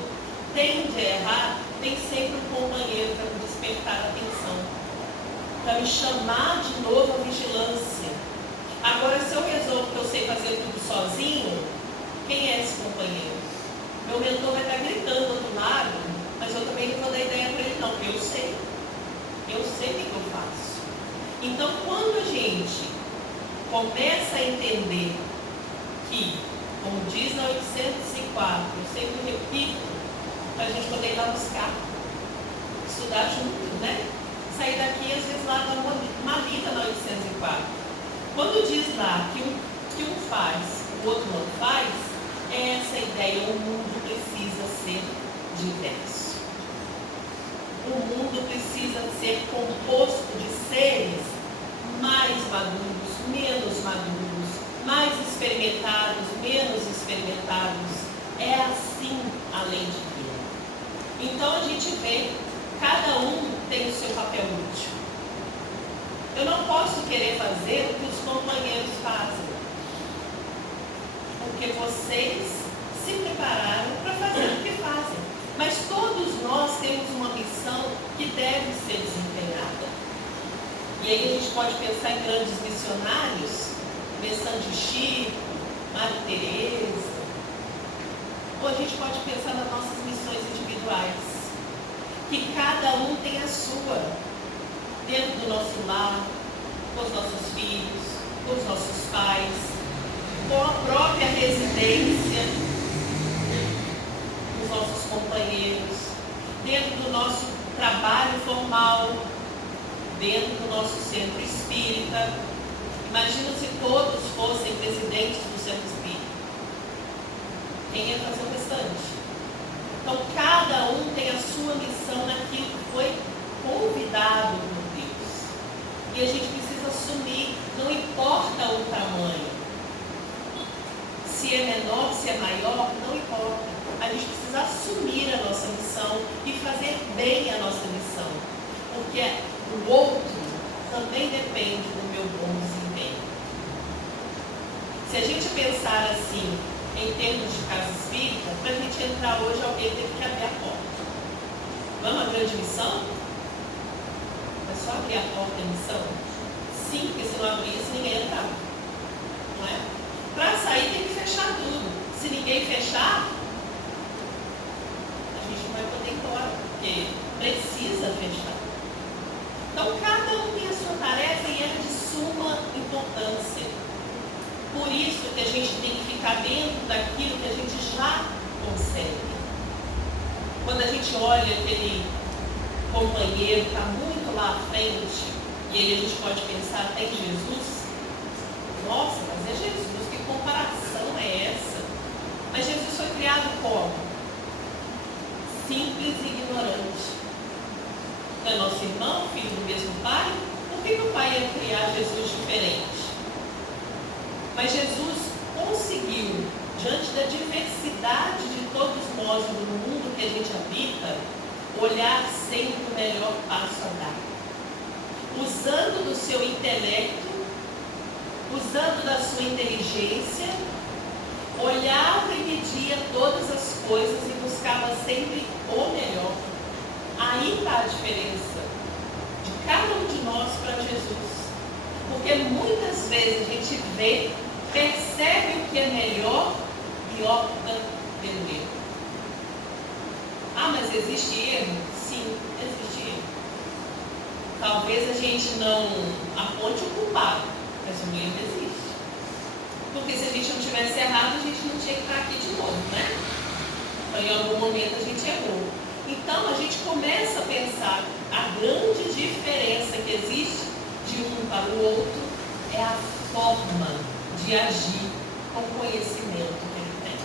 Tende a errar, tem sempre um companheiro para me despertar a atenção, para me chamar de novo à vigilância. Agora, se eu resolvo que eu sei fazer tudo sozinho, quem é esse companheiro? Meu mentor vai estar gritando do outro lado, mas eu também não vou dar ideia para ele não, porque eu sei o que eu faço. Então, quando a gente começa a entender que, como diz na 804, eu sempre repito, para a gente poder ir lá buscar, estudar junto, né? Sair daqui, às vezes, lá dar uma lida na 804. Quando diz lá que um faz, o outro não faz, é essa ideia, o mundo precisa ser diverso. O mundo precisa ser composto de seres mais maduros, menos maduros, mais experimentados, menos experimentados. É assim a lei divina. Então a gente vê, cada um tem o seu papel útil. Eu não posso querer fazer o que os companheiros fazem, porque vocês se prepararam para fazer o que fazem. Mas todos nós temos uma missão que deve ser desempenhada. E aí a gente pode pensar em grandes missionários, Messan de Chico, Maria Teresa, ou a gente pode pensar nas nossas missões individuais, que cada um tem a sua. Dentro do nosso lar, com os nossos filhos, com os nossos pais, com a própria residência, com os nossos companheiros, dentro do nosso trabalho formal, dentro do nosso centro espírita. Imagina se todos fossem presidentes do centro espírita. Quem ia fazer o restante? Então, cada um tem a sua missão naquilo que foi convidado por Deus. E a gente precisa assumir, não importa o tamanho. Se é menor, se é maior, não importa. A gente precisa assumir a nossa missão e fazer bem a nossa missão. Porque o outro também depende do meu bom desempenho. Se a gente pensar assim, em termos de casa espírita, para a gente entrar hoje, alguém teve que abrir a porta. Vamos à grande missão? É só abrir a porta da missão? Sim, porque se não abrisse, ninguém entrava. Não é? Para sair, tem que fechar tudo. Se ninguém fechar, a gente não vai poder ir embora, porque precisa fechar. Então, cada um tem a sua tarefa e ela é de suma importância. Por isso que a gente tem que ficar dentro daquilo que a gente já consegue. Quando a gente olha aquele companheiro que está muito lá à frente, e aí a gente pode pensar até em Jesus, nossa, mas é Jesus, que comparação é essa? Mas Jesus foi criado como? Simples e ignorante. Não é nosso irmão, filho do mesmo pai? Por que o pai ia criar Jesus diferente? Mas Jesus conseguiu, diante da diversidade de todos nós no mundo que a gente habita, olhar sempre o melhor passo a dar. Usando do seu intelecto, usando da sua inteligência, olhava e media todas as coisas e buscava sempre o melhor. Aí está a diferença de cada um de nós para Jesus. Porque muitas vezes a gente vê, percebe o que é melhor e opta pelo erro. Ah, mas existe erro? Sim, existe erro. Talvez a gente não aponte o culpado, mas o erro existe. Porque se a gente não tivesse errado, a gente não tinha que estar aqui de novo, né? Então, em algum momento a gente errou. Então, a gente começa a pensar a grande diferença que existe de um para o outro é a forma de agir com o conhecimento que ele tem.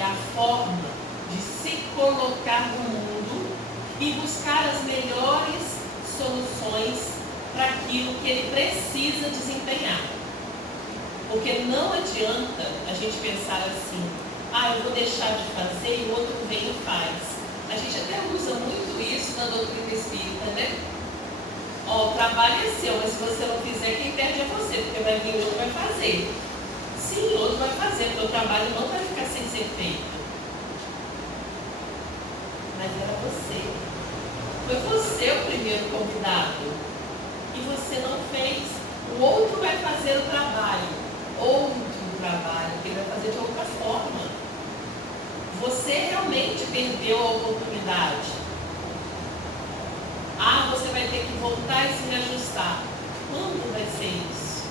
É a forma de se colocar no mundo e buscar as melhores soluções para aquilo que ele precisa desempenhar. Porque não adianta a gente pensar assim, eu vou deixar de fazer e o outro vem e faz. A gente até usa muito isso na doutrina espírita, né? O trabalho é seu, mas se você não fizer, quem perde é você, porque vai vir o outro vai fazer. Sim, o outro vai fazer, porque o trabalho não vai ficar sem ser feito. Mas era você. Foi você o primeiro convidado. E você não fez. O outro vai fazer o trabalho. Outro trabalho, que ele vai fazer de outra forma. Você realmente perdeu a oportunidade. Você vai ter que voltar e se reajustar. Quando vai ser isso?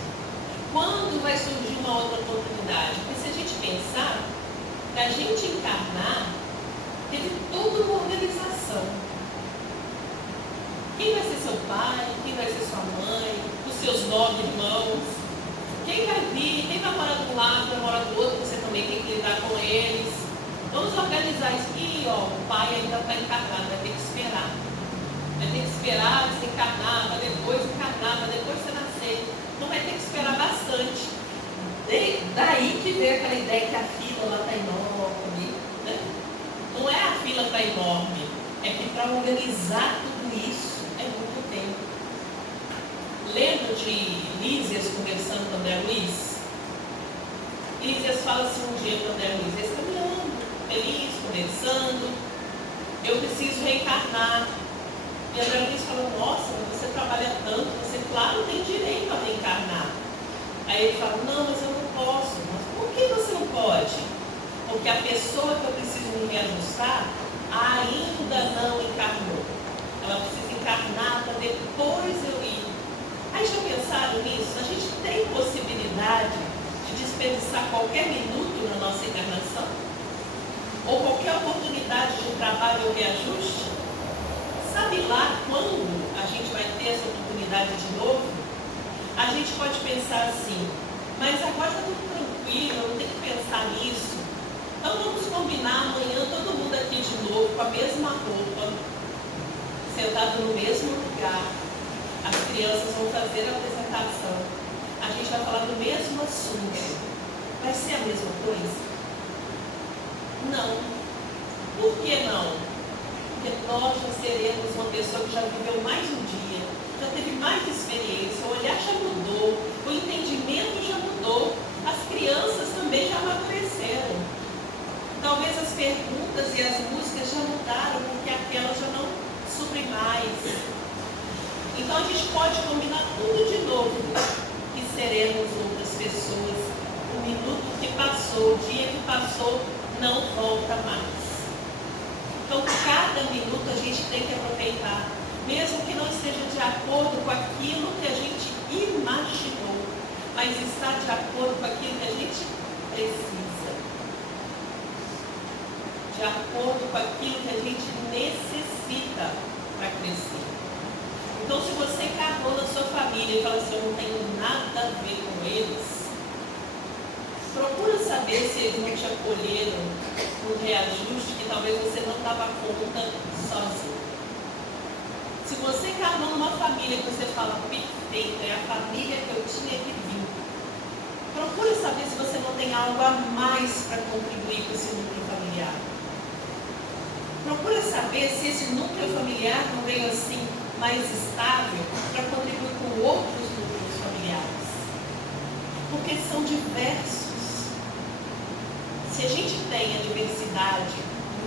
Quando vai surgir uma outra oportunidade? Porque se a gente pensar, para a gente encarnar, teve toda uma organização. Quem vai ser seu pai? Quem vai ser sua mãe? Os seus 9 irmãos? Quem vai vir? Quem vai morar de um lado, vai morar do outro? Você também tem que lidar com eles. Vamos organizar isso. E o pai ainda está encarnado, vai ter que esperar. Vai ter que esperar desencarnar, para depois encarnar, para depois você nascer. Então vai ter que esperar bastante. Daí que veio aquela ideia que a fila lá está enorme. Né? Não é a fila está enorme, é que para organizar tudo isso é muito tempo. Lembra de Lísias conversando com André Luiz? Lísias fala assim um dia para André Luiz, eles caminhando, feliz, conversando, eu preciso reencarnar. E André Luiz falou, nossa, mas você trabalha tanto, você claro tem direito a reencarnar. Aí ele fala, não, mas eu não posso. Mas por que você não pode? Porque a pessoa que eu preciso me reajustar ainda não encarnou. Ela precisa encarnar para depois eu ir. Aí já pensaram nisso? A gente tem possibilidade de desperdiçar qualquer minuto na nossa encarnação? Ou qualquer oportunidade de trabalho ou reajuste? Sabe lá quando a gente vai ter essa oportunidade de novo? A gente pode pensar assim, mas agora está tudo tranquilo, eu não tenho que pensar nisso. Então vamos combinar amanhã todo mundo aqui de novo com a mesma roupa, sentado no mesmo lugar. As crianças vão fazer a apresentação. A gente vai falar do mesmo assunto. Vai ser a mesma coisa? Não. Por que não? Porque nós já seremos uma pessoa que já viveu mais um dia, já teve mais experiência, o olhar já mudou, o entendimento já mudou, as crianças também já amadureceram. Talvez as perguntas e as músicas já mudaram, porque aquelas já não suprem mais. Então a gente pode combinar tudo de novo e seremos outras pessoas com minuto que passou, o dia que passou, não volta mais. Então, cada minuto a gente tem que aproveitar, mesmo que não esteja de acordo com aquilo que a gente imaginou, mas está de acordo com aquilo que a gente precisa, de acordo com aquilo que a gente necessita para crescer. Então, se você carregou na sua família e fala assim, eu não tenho nada a ver com eles, procura saber se eles não te acolheram no reajuste que talvez você não dava conta sozinho. Se você carregou numa família que você fala, perfeita, é a família que eu tinha que vir, procure saber se você não tem algo a mais para contribuir com esse núcleo familiar. Procure saber se esse núcleo familiar não veio assim mais estável para contribuir com outros núcleos familiares. Porque são diversos. Se a gente tem a diversidade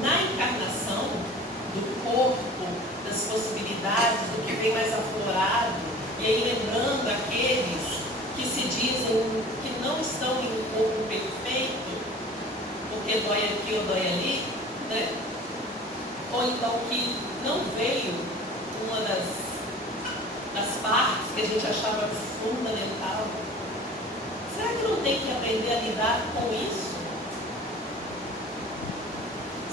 na encarnação do corpo, das possibilidades, do que vem mais aflorado, e aí lembrando aqueles que se dizem que não estão em um corpo perfeito, porque dói aqui ou dói ali, né? Ou então que não veio uma das partes que a gente achava fundamental. Será que não tem que aprender a lidar com isso?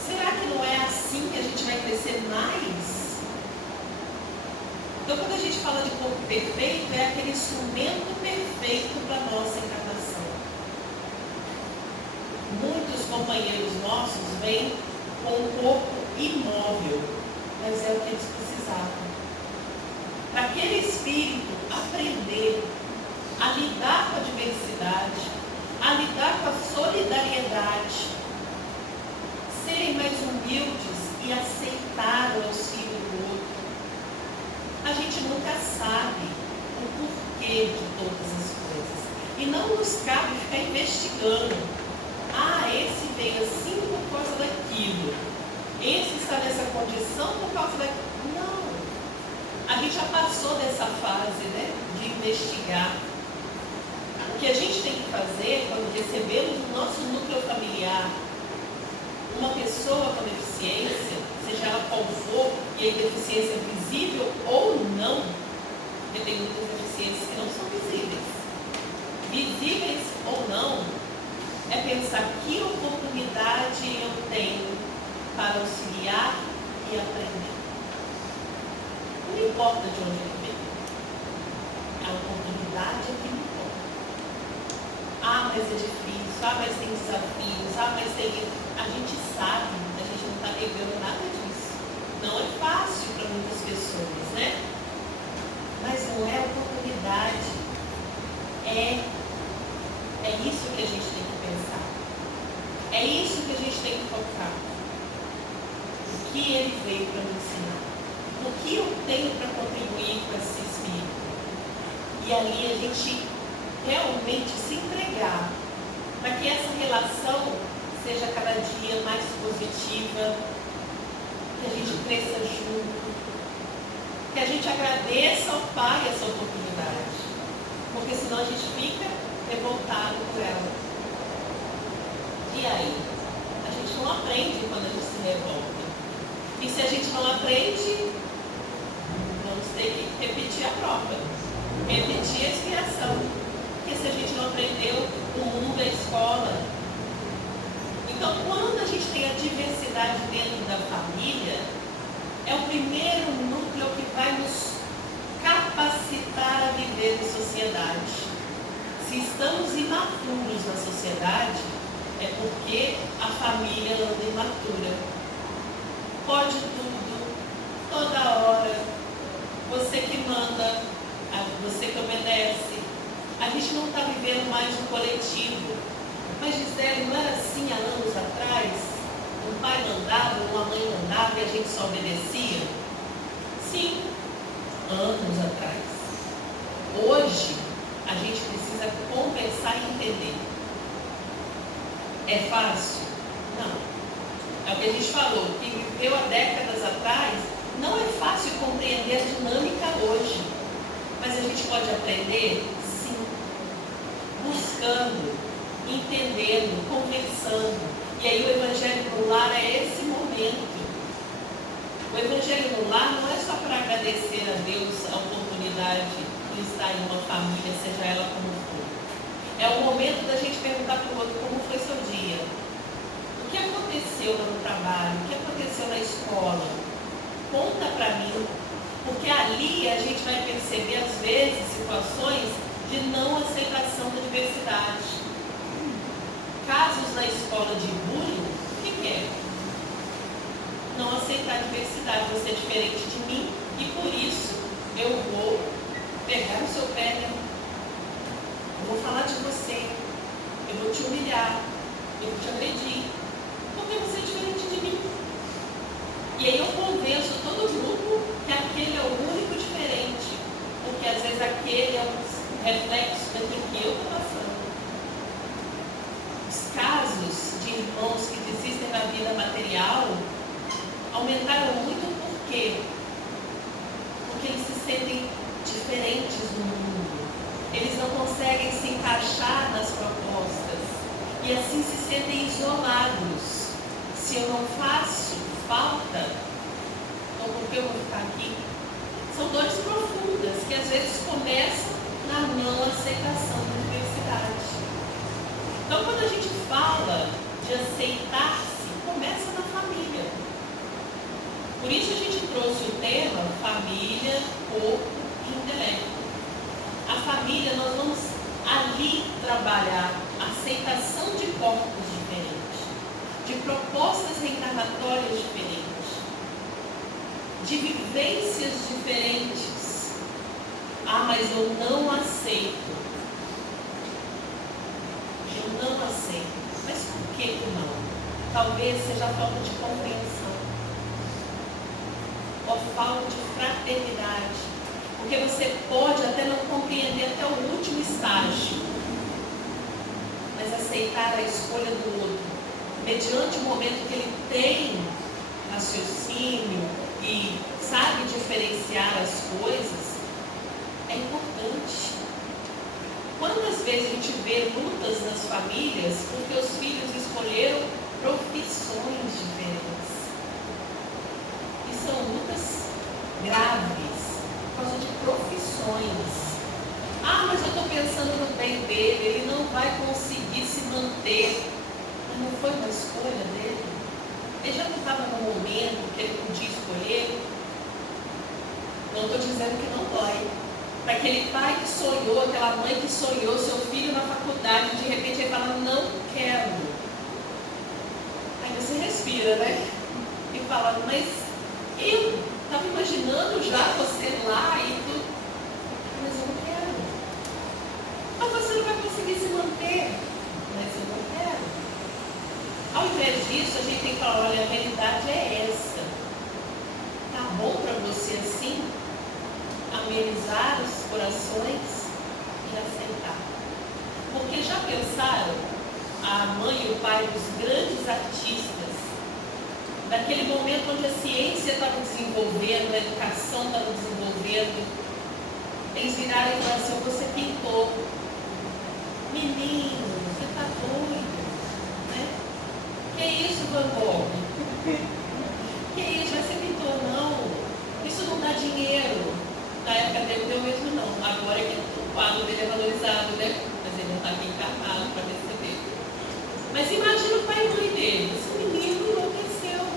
Será que não é assim que a gente vai crescer mais? Então, quando a gente fala de corpo perfeito, é aquele instrumento perfeito para a nossa encarnação. Muitos companheiros nossos vêm com o corpo imóvel, mas é o que eles precisavam. Para aquele espírito aprender a lidar com a diversidade, a lidar com a solidariedade, serem mais humildes e aceitar o auxílio do outro. A gente nunca sabe o porquê de todas as coisas. E não nos cabe ficar investigando. Ah, esse veio assim por causa daquilo. Esse está nessa condição por causa daquilo. Não. A gente já passou dessa fase, né, de investigar. O que a gente tem que fazer quando recebemos no nosso núcleo familiar uma pessoa com deficiência, seja ela qual for, e a deficiência visível ou não, porque tem muitas deficiências que não são visíveis. Visíveis ou não, é pensar que oportunidade eu tenho para auxiliar e aprender. Não importa de onde ele vem. A oportunidade é que importa. Ah, mas é difícil, ah, mas tem desafios, ah, mas tem... A gente sabe, a gente não está negando nada disso. Não é fácil para muitas pessoas, né? Mas não é oportunidade. É isso que a gente tem que pensar. É isso que a gente tem que focar. O que ele veio para me ensinar? O que eu tenho para contribuir com esse espírito? E ali a gente realmente se entregar para que essa relação seja cada dia mais positiva, que a gente cresça junto, que a gente agradeça ao Pai essa oportunidade, porque senão a gente fica revoltado por ela. E aí? A gente não aprende quando a gente se revolta. E se a gente não aprende, vamos ter que repetir a prova, repetir a expiação. Porque se a gente não aprendeu, o mundo é escola. Então, quando a gente tem a diversidade dentro da família, é o primeiro núcleo que vai nos capacitar a viver em sociedade. Se estamos imaturos na sociedade, é porque a família anda imatura. Pode tudo, toda hora, você que manda, você que obedece. A gente não está vivendo mais um coletivo. Mas Gisele, não era assim há anos atrás? Um pai mandava, uma mãe mandava e a gente só obedecia? Sim, anos atrás. Hoje, a gente precisa conversar e entender. É fácil? Não. É o que a gente falou, quem viveu há décadas atrás, não é fácil compreender a dinâmica hoje. Mas a gente pode aprender? Sim. Buscando, entendendo, conversando. E aí o Evangelho no Lar é esse momento. O Evangelho no Lar não é só para agradecer a Deus a oportunidade de estar em uma família, seja ela como for. É o momento da gente perguntar para o outro como foi seu dia. O que aconteceu no trabalho? O que aconteceu na escola? Conta para mim. Porque ali a gente vai perceber, às vezes, situações de não aceitação da diversidade. Casos na escola de bullying, o que é? Não aceitar a diversidade, você é diferente de mim e por isso eu vou pegar no seu pé, eu vou falar de você, eu vou te humilhar, eu vou te agredir, porque você é diferente de mim. E aí eu convenço todo o grupo que aquele é o único diferente, porque às vezes aquele é um reflexo daquilo que eu estou passando. Os casos de irmãos que desistem da vida material aumentaram muito por quê? Porque eles se sentem diferentes do mundo. Eles não conseguem se encaixar nas propostas e assim se sentem isolados. Se eu não faço falta, então por que eu vou ficar aqui? São dores profundas que às vezes começam na não aceitação da diversidade. Então quando a gente fala de aceitar-se, começa na família. Por isso a gente trouxe o tema família, corpo e intelecto. A família, nós vamos ali trabalhar a aceitação de corpos diferentes, de propostas reencarnatórias diferentes, de vivências diferentes. Ah, mas eu não aceito. Eu não aceito. Mas por que não? Talvez seja falta de compreensão. Ou falta de fraternidade. Porque você pode até não compreender até o último estágio, mas aceitar a escolha do outro, mediante o momento que ele tem raciocínio e sabe diferenciar as coisas, é importante. Quantas vezes a gente vê lutas nas famílias porque os filhos escolheram profissões diferentes? E são lutas graves por causa de profissões. Ah, mas eu estou pensando no bem dele, ele não vai conseguir se manter. Mas não foi uma escolha dele? Ele já não estava no momento que ele podia escolher? Não estou dizendo que não dói. Para aquele pai que sonhou, aquela mãe que sonhou seu filho na faculdade, de repente ele fala, não quero. Aí você respira, né? E fala, mas eu estava imaginando já você lá e tudo. Mas eu não quero. Mas você não vai conseguir se manter. Mas eu não quero. Ao invés disso, a gente tem que falar, olha, a realidade é essa. Tá bom para você assim? Amenizar os corações e aceitar. Porque já pensaram a mãe e o pai dos grandes artistas, daquele momento onde a ciência estava desenvolvendo, a educação estava desenvolvendo, eles viraram e falaram assim, você pintou. Menino, você está doido, né? Que isso, Van Gogh? Que isso, você pintou? Não, isso não dá dinheiro. Na época dele deu mesmo não, agora é que o quadro dele é valorizado, né? Mas ele não está aqui encarnado para receber. Mas imagina o pai e mãe dele, esse menino enlouqueceu.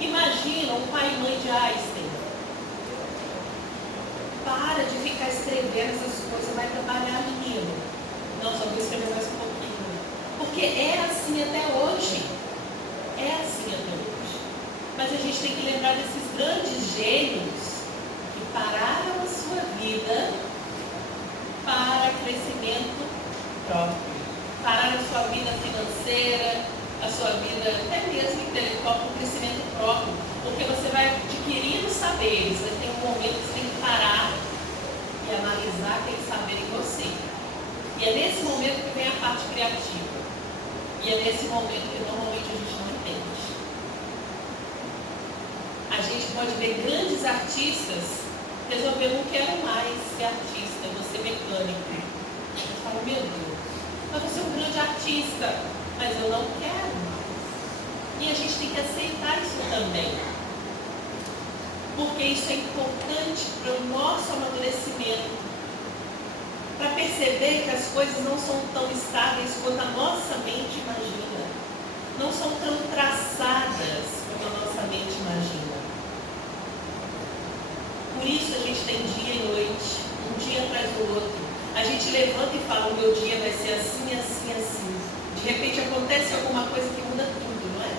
Imagina o pai e mãe de Einstein. Para de ficar escrevendo essas coisas, vai trabalhar, menino. Não, só vou escrever mais um pouquinho. Porque é assim até hoje. É assim até hoje. Mas a gente tem que lembrar desses grandes gênios que pararam a sua vida para crescimento próprio. Pararam a sua vida financeira, a sua vida até mesmo intelectual para o crescimento próprio. Porque você vai adquirindo saberes, mas tem um momento que você tem que parar e analisar aquele saber em você. E é nesse momento que vem a parte criativa. E é nesse momento que normalmente a gente não entende. A gente pode ver grandes artistas resolver, não quero mais ser artista, eu vou ser mecânico. Eu falo, meu Deus, Mas você é um grande artista, mas eu não quero mais. E a gente tem que aceitar isso também. Porque isso é importante para o nosso amadurecimento. Para perceber que as coisas não são tão estáveis quanto a nossa mente imagina. Não são tão traçadas como a nossa mente imagina. Por isso a gente tem dia e noite, um dia atrás do outro. A gente levanta e fala, o meu dia vai ser assim, assim, assim. De repente acontece alguma coisa que muda tudo, não é?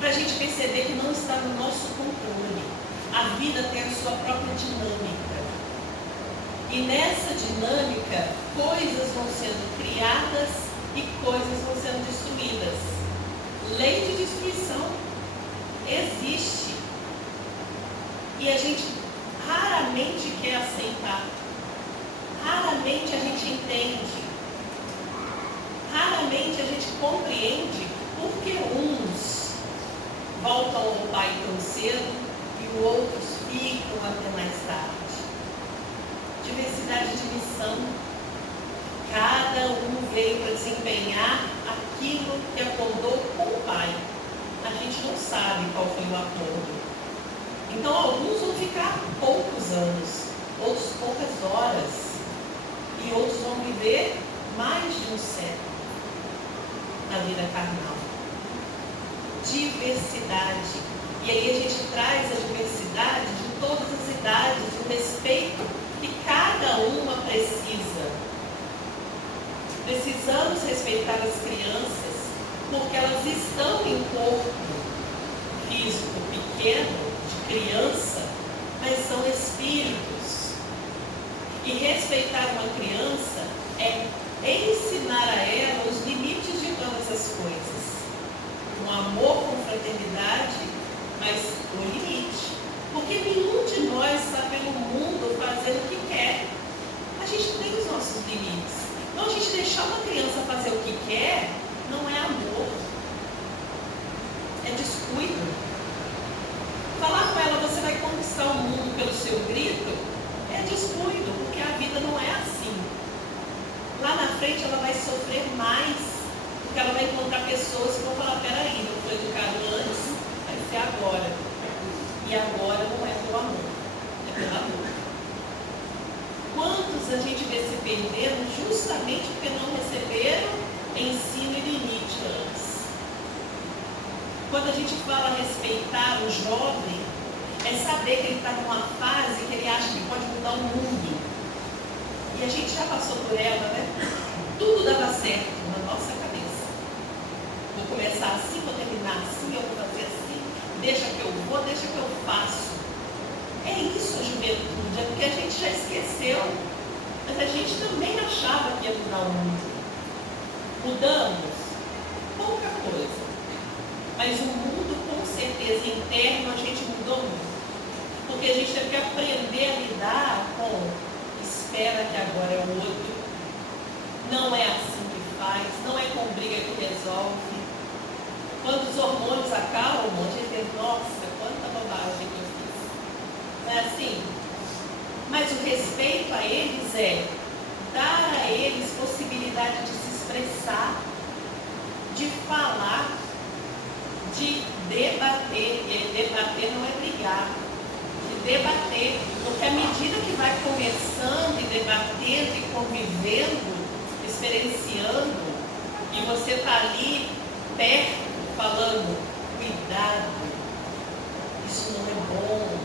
Para a gente perceber que não está no nosso controle. A vida tem a sua própria dinâmica. E nessa dinâmica, coisas vão sendo criadas e coisas vão sendo destruídas. Lei de destruição existe. E a gente raramente quer aceitar. Raramente a gente entende. Raramente a gente compreende porque uns voltam ao pai tão cedo e outros ficam até mais tarde. Diversidade de missão. Cada um veio para desempenhar aquilo que acordou com o pai. A gente não sabe qual foi o acordo. Então alguns vão ficar poucos anos, outros poucas horas. E outros vão viver mais de um século na vida carnal. Diversidade. E aí a gente traz a diversidade de todas as idades, o respeito que cada uma precisa. Precisamos respeitar as crianças porque elas estão em corpo físico pequeno, de criança, mas são espíritos. E respeitar uma criança é ensinar a ela os limites de todas as coisas. Um amor com fraternidade, mas o limite. Porque nenhum de nós está pelo mundo fazendo o que quer. A gente tem os nossos limites. Então a gente deixar uma criança fazer o que quer não é amor. É descuido. Falar com ela, você vai conquistar o mundo pelo seu grito, é descuido, porque a vida não é assim. Lá na frente ela vai sofrer mais, porque ela vai encontrar pessoas que vão falar, peraí, não foi educado antes, vai ser agora. E agora não é pelo amor, é pelo amor. Quantos a gente vê se perdendo justamente porque não receberam ensino e limite antes? Quando a gente fala respeitar o jovem, é saber que ele está numa fase que ele acha que pode mudar o mundo. E a gente já passou por ela, né? Tudo dava certo na nossa cabeça. Vou começar assim, vou terminar assim, eu vou fazer assim, deixa que eu vou, deixa que eu faço. É isso a juventude, é porque a gente já esqueceu. Mas a gente também achava que ia mudar o mundo. Mudamos pouca coisa. Mas o mundo, com certeza, interno, a gente mudou muito. Porque a gente teve que aprender a lidar com espera que agora é o outro. Não é assim que faz, não é com briga que resolve. Quando os hormônios acalmam, a gente pensa, nossa, quanta bobagem que eu fiz. Não é assim? Mas o respeito a eles é dar a eles possibilidade de se expressar, de falar, de debater. E debater não é brigar, de debater. Porque à medida que vai conversando e debatendo e convivendo, experienciando, e você está ali perto, falando, cuidado, isso não é bom,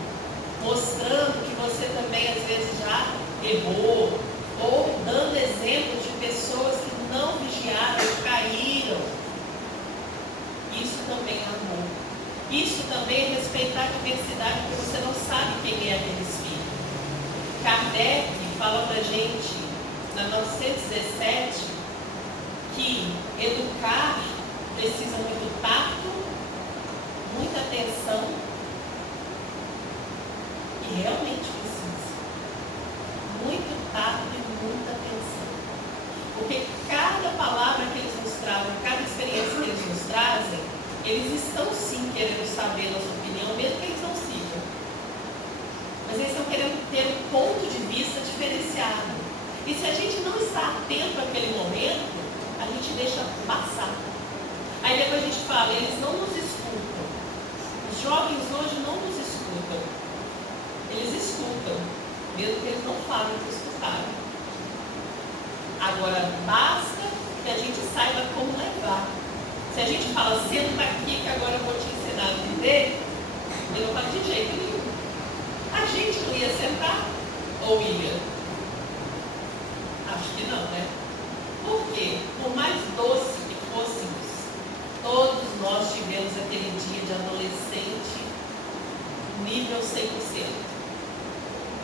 mostrando que você também às vezes já errou, ou dando exemplos de pessoas que não vigiaram, caíram. Isso também é amor. Isso também é respeitar a diversidade, porque você não sabe quem é aquele espírito. Kardec fala pra gente, na 917, que educar precisa muito tato, muita atenção, e realmente precisa. Muito tato e muita atenção. Porque cada palavra que eles nos trazem, cada experiência que eles nos trazem, eles estão sim querendo saber a nossa opinião, mesmo que eles não sigam. Mas eles estão querendo ter um ponto de vista diferenciado. E se a gente não está atento àquele momento, a gente deixa passar. Aí depois a gente fala, eles não nos escutam. Os jovens hoje não nos escutam. Eles escutam, mesmo que eles não falem que escutaram. Agora, basta que a gente saiba como levar. Se a gente fala, senta aqui que agora eu vou te ensinar a viver, ele não fala de jeito nenhum. A gente não ia sentar ou ia? Acho que não, né? Por quê? Por mais doce que fôssemos, todos nós tivemos aquele dia de adolescente nível 100%.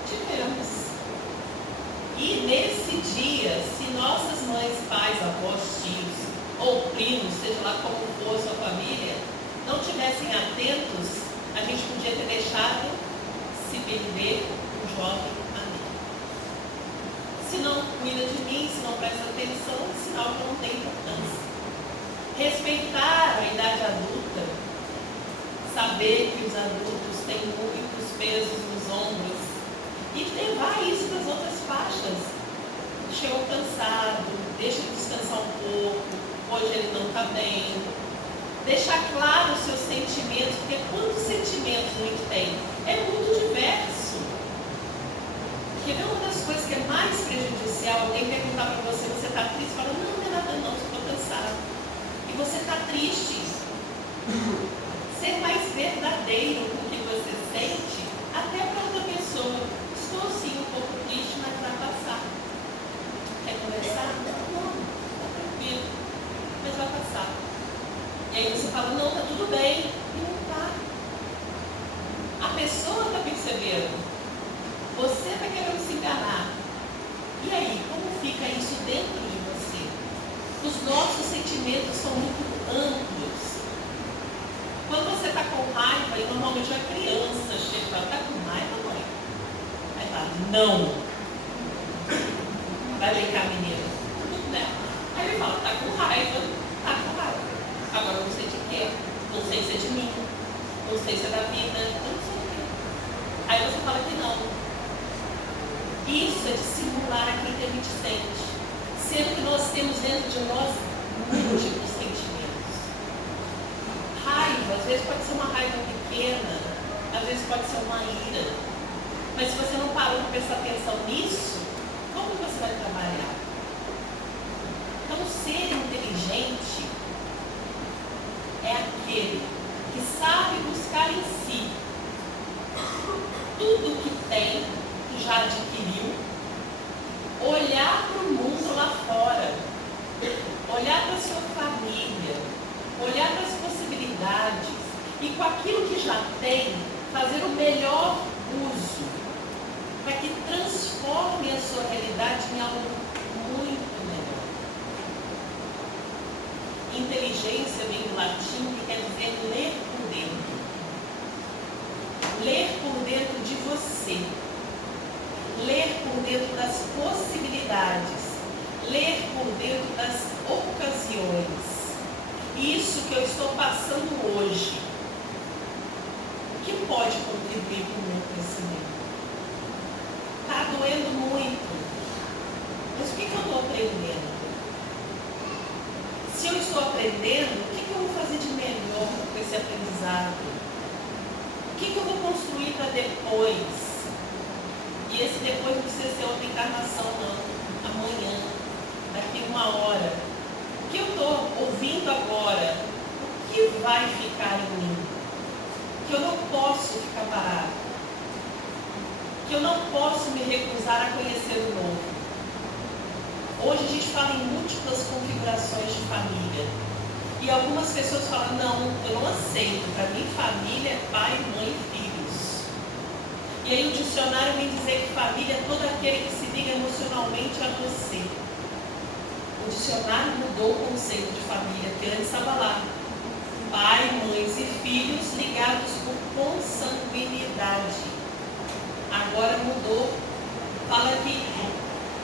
Tivemos. E nesse dia, se nossas mães, pais, avós, tios ou primos, seja lá como for a sua família, não tivessem atentos, a gente podia ter deixado se perder um jovem amigo. Se não cuida de mim, se não presta atenção, é sinal que não tem importância. Respeitar a idade adulta, saber que os adultos têm muitos pesos nos ombros e levar isso para as outras faixas. Chegou cansado, deixa ele descansar um pouco, hoje ele não está bem. Deixar claro os seus sentimentos, porque quantos sentimentos a gente tem? É muito diverso. Porque uma das coisas que é mais prejudicial, alguém perguntar para você, você está triste? Fala, não é nada não, estou cansado. E você está triste. Ser mais verdadeiro com o que você sente, até para outra pessoa. Estou sim um pouco triste, mas vai passar. Quer conversar? Não, está tranquilo, mas vai passar. E aí você fala, não, está tudo bem. E não está. A pessoa está percebendo. Você está querendo se enganar. E aí, como fica isso dentro de você? Os nossos sentimentos são muito amplos. Quando você está com raiva, e normalmente a criança chega e fala, está com raiva, mãe? Aí fala, não. Vai vem cá, menina. Né? Aí ele fala, está com raiva, está com raiva. Agora eu não sei de quê, não sei se é de mim, não sei se é da vida, eu não sei o quê. Aí você fala que não. Isso é dissimular aquilo que a gente sente, sendo que nós temos dentro de nós múltiplos sentimentos. Raiva, às vezes pode ser uma raiva pequena, às vezes pode ser uma ira. Mas se você não parou para prestar atenção nisso, como você vai trabalhar? Então, ser inteligente é aquele que sabe buscar em si tudo o que tem, que já adquiriu, olhar para o mundo lá fora, olhar para a sua família, olhar para as possibilidades e com aquilo que já tem, fazer o melhor uso para que transforme a sua realidade em algo muito melhor. Inteligência vem do latim que quer dizer ler por dentro. Ler por dentro de você. Ler por dentro das possibilidades. Ler por dentro das ocasiões. Isso que eu estou passando hoje, o que pode contribuir para o meu crescimento? Está doendo muito. Mas o que eu estou aprendendo? Se eu estou aprendendo, o que eu vou fazer de melhor com esse aprendizado? O que eu vou construir para depois? E esse depois não precisa ser outra encarnação, não. Amanhã, daqui uma hora. O que eu estou ouvindo agora, o que vai ficar em mim? Que eu não posso ficar parado. Que eu não posso me recusar a conhecer o novo. Hoje a gente fala em múltiplas configurações de família. E algumas pessoas falam, não, eu não aceito. Para mim, família é pai, mãe e filhos. E aí o dicionário vem dizer que família é todo aquele que se liga emocionalmente a você. O dicionário mudou o conceito de família, que antes estava lá. Pai, mães e filhos ligados por consanguinidade. Agora mudou. Fala que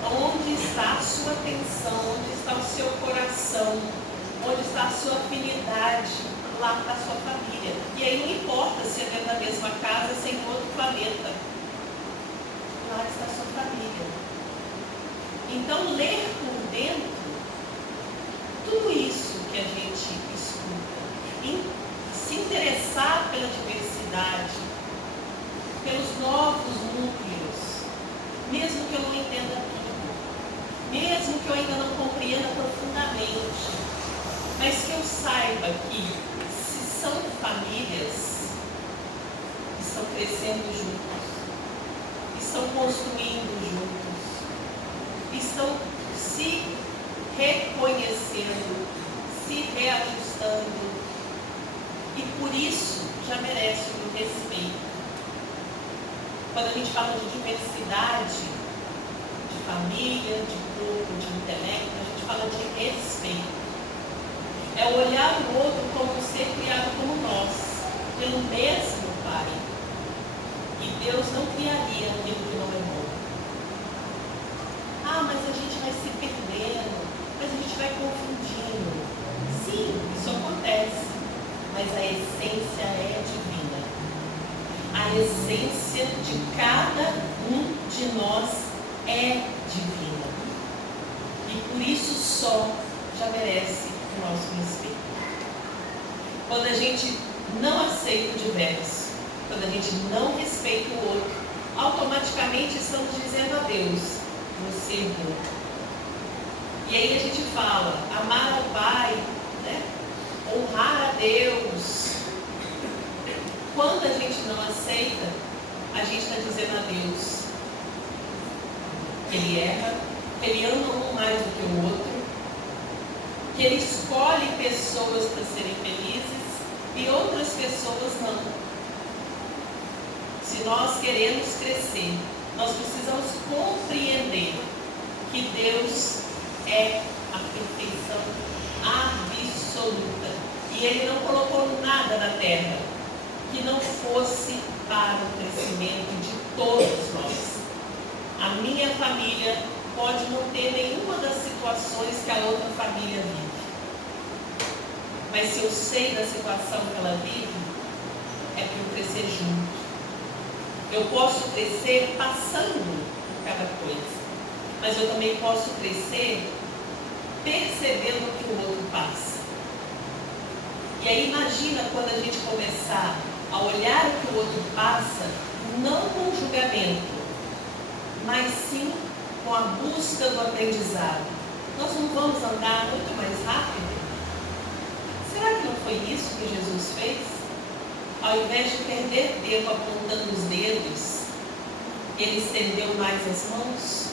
onde está a sua atenção, onde está o seu coração, onde está a sua afinidade, lá está a sua família. E aí não importa se é dentro da mesma casa, se é em outro planeta. Lá está a sua família. Então, ler por dentro tudo isso que a gente escuta, se interessar pela diversidade, pelos novos núcleos, mesmo que eu não entenda tudo, mesmo que eu ainda não compreenda profundamente, mas que eu saiba que se são famílias que estão crescendo juntos, estão construindo juntos, estão se reconhecendo, se reajustando, e por isso já merece o respeito. Quando a gente fala de diversidade, de família, de grupo, de intelecto, a gente fala de respeito. É olhar o outro como um ser criado como nós, pelo mesmo Pai. E Deus não criaria aquilo que não é bom. Ah, mas a gente vai se perdendo, mas a gente vai confundindo. Sim, isso acontece, mas a essência é divina. A essência de cada um de nós é divina. E por isso só já merece o nosso respeito. Quando a gente não aceita o diverso, quando a gente não respeita o outro, automaticamente estamos dizendo a Deus: você é bom. E aí a gente fala, amar ao Pai, né? Honrar a Deus. Quando a gente não aceita, a gente está dizendo a Deus que Ele erra, que Ele ama um mais do que o outro, que Ele escolhe pessoas para serem felizes e outras pessoas não. Se nós queremos crescer, nós precisamos compreender que Deus é a perfeição absoluta. E Ele não colocou nada na terra que não fosse para o crescimento de todos nós. A minha família pode não ter nenhuma das situações que a outra família vive. Mas se eu sei da situação que ela vive, é para eu crescer junto. Eu posso crescer passando por cada coisa, mas eu também posso crescer percebendo o que o outro passa. E aí imagina quando a gente começar a olhar o que o outro passa, não com julgamento, mas sim com a busca do aprendizado. Nós não vamos andar muito mais rápido? Será que não foi isso que Jesus fez? Ao invés de perder tempo apontando os dedos, Ele estendeu mais as mãos?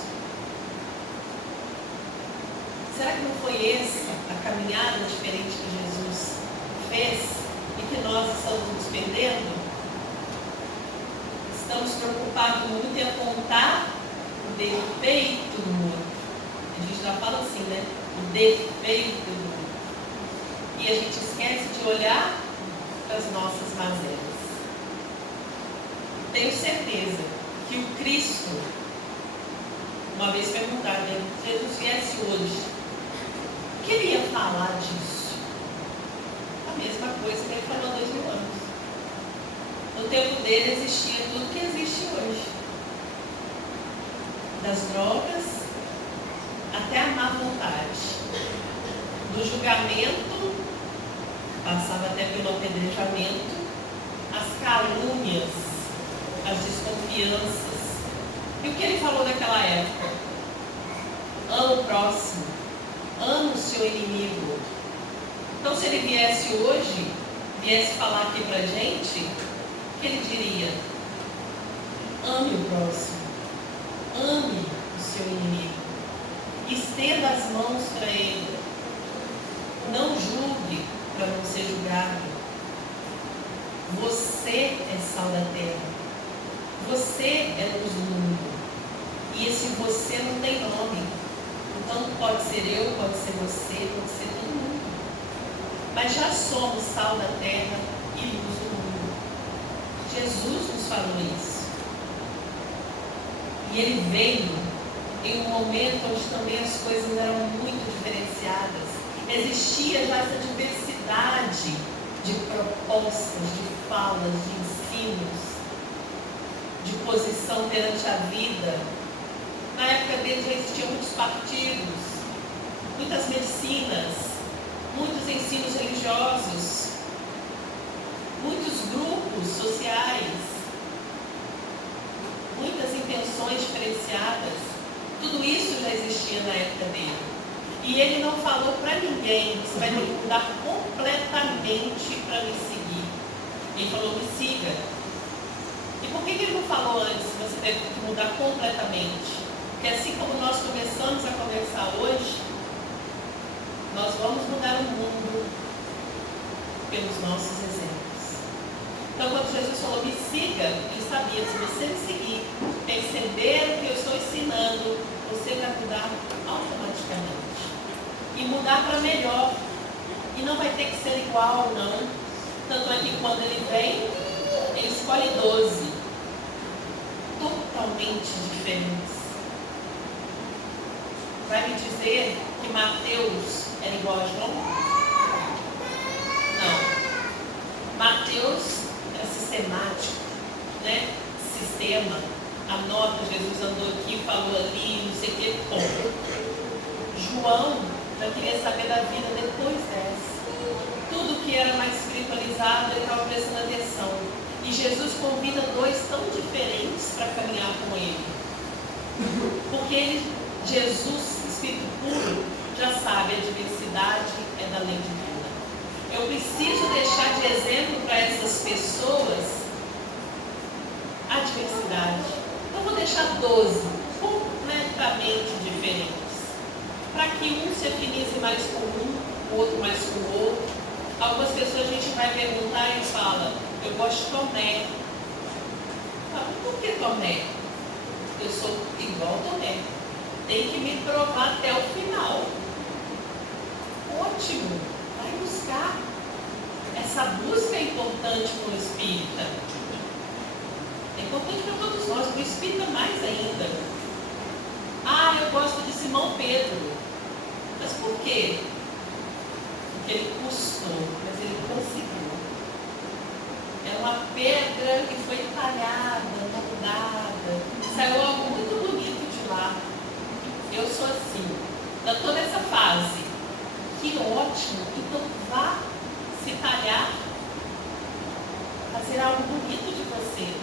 Será que não foi essa a caminhada diferente que Jesus fez e que nós estamos nos perdendo? Estamos preocupados muito em apontar o defeito do outro. A gente já fala assim, né? O defeito do outro. E a gente esquece de olhar para as nossas mazelas. Tenho certeza que o Cristo, uma vez perguntaram, né? Se Jesus viesse hoje, o que ele ia falar disso? A mesma coisa que ele falou há 2000 anos. No tempo dele existia tudo que existe hoje. Das drogas até a má vontade. Do julgamento, passava até pelo apedrejamento, as calúnias, as desconfianças. E o que ele falou naquela época? Ama o próximo, ama o seu inimigo. Então, se ele viesse hoje, viesse falar aqui pra gente, o que ele diria? Ame o próximo, ame o seu inimigo, estenda as mãos para ele, não julgue para não ser julgado. Você é sal da terra, você é luz do mundo, e esse você não tem nome. Então pode ser eu, pode ser você, pode ser todo mundo, mas já somos sal da terra e luz do mundo. Jesus nos falou isso, e Ele veio em um momento onde também as coisas eram muito diferenciadas. Existia já essa diversidade de propostas, de falas, de ensinos, de posição perante a vida. Na época dele já existiam muitos partidos, muitas medicinas, muitos ensinos religiosos, muitos grupos sociais, muitas intenções diferenciadas. Tudo isso já existia na época dele. E ele não falou para ninguém: você vai ter que mudar completamente para me seguir. Ele falou: me siga. E por que ele não falou antes: você deve ter que mudar completamente? Porque assim como nós começamos a conversar hoje, nós vamos mudar o mundo pelos nossos exemplos. Então, quando Jesus falou: me siga, ele sabia: se você me seguir, perceber o que eu estou ensinando, você vai mudar automaticamente. E mudar para melhor. E não vai ter que ser igual, não. Tanto é que quando ele vem, ele escolhe 12. Totalmente diferentes. Vai me dizer que Mateus era igual a João? Não. Mateus era sistemático, né? Sistema. Anota, Jesus andou aqui, falou ali, não sei o que, ponto. João já queria saber da vida depois dessa. Tudo que era mais espiritualizado, ele estava prestando atenção. E Jesus convida 2 tão diferentes para caminhar com ele. Porque Jesus, Espírito puro, já sabe: a diversidade é da lei divina. Eu preciso deixar de exemplo para essas pessoas a diversidade. Eu vou deixar 12 completamente diferentes, para que um se afinize mais com um, o outro mais com o outro. Algumas pessoas a gente vai perguntar e fala: eu gosto de Tomé. Fala: por que Tomé? Eu sou igual Tomé. Tem que me provar até o final. Ótimo, vai buscar. Essa busca é importante para o espírita. É importante para todos nós, para o espírita mais ainda. Ah, eu gosto de Simão Pedro. Mas por quê? Porque ele custou, mas ele conseguiu. É uma pedra que foi talhada, moldada. Saiu algo muito bonito de lá. Eu sou assim. Estou nessa fase. Que ótimo. Então vá se talhar, fazer algo bonito de você.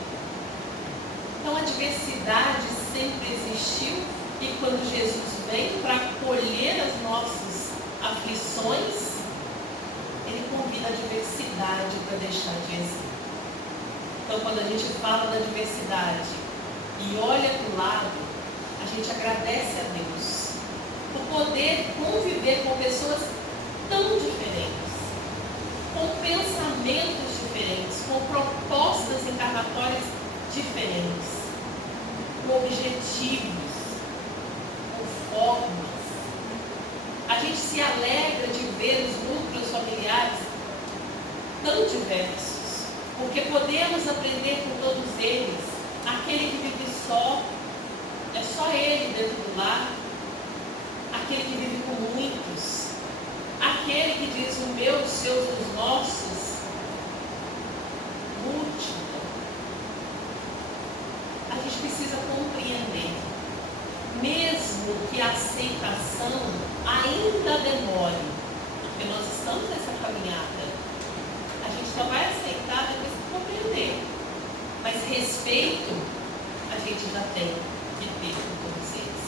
Então a diversidade sempre existiu. E quando Jesus vem para acolher as nossas aflições, ele convida a diversidade para deixar de existir. Então, quando a gente fala da diversidade e olha para o lado, a gente agradece a Deus por poder conviver com pessoas tão diferentes, com pensamentos diferentes, com propostas encarnatórias diferentes, com objetivos, formas. A gente se alegra de ver os núcleos familiares tão diversos, porque podemos aprender com todos eles. Aquele que vive só, é só ele dentro do lar. Aquele que vive com muitos, aquele que diz o meu, os seus, os nossos. Múltiplo. A gente precisa compreender. Mesmo que a aceitação ainda demore, porque nós estamos nessa caminhada, a gente só vai aceitar depois que compreender. Mas respeito a gente já tem que ter com todos eles.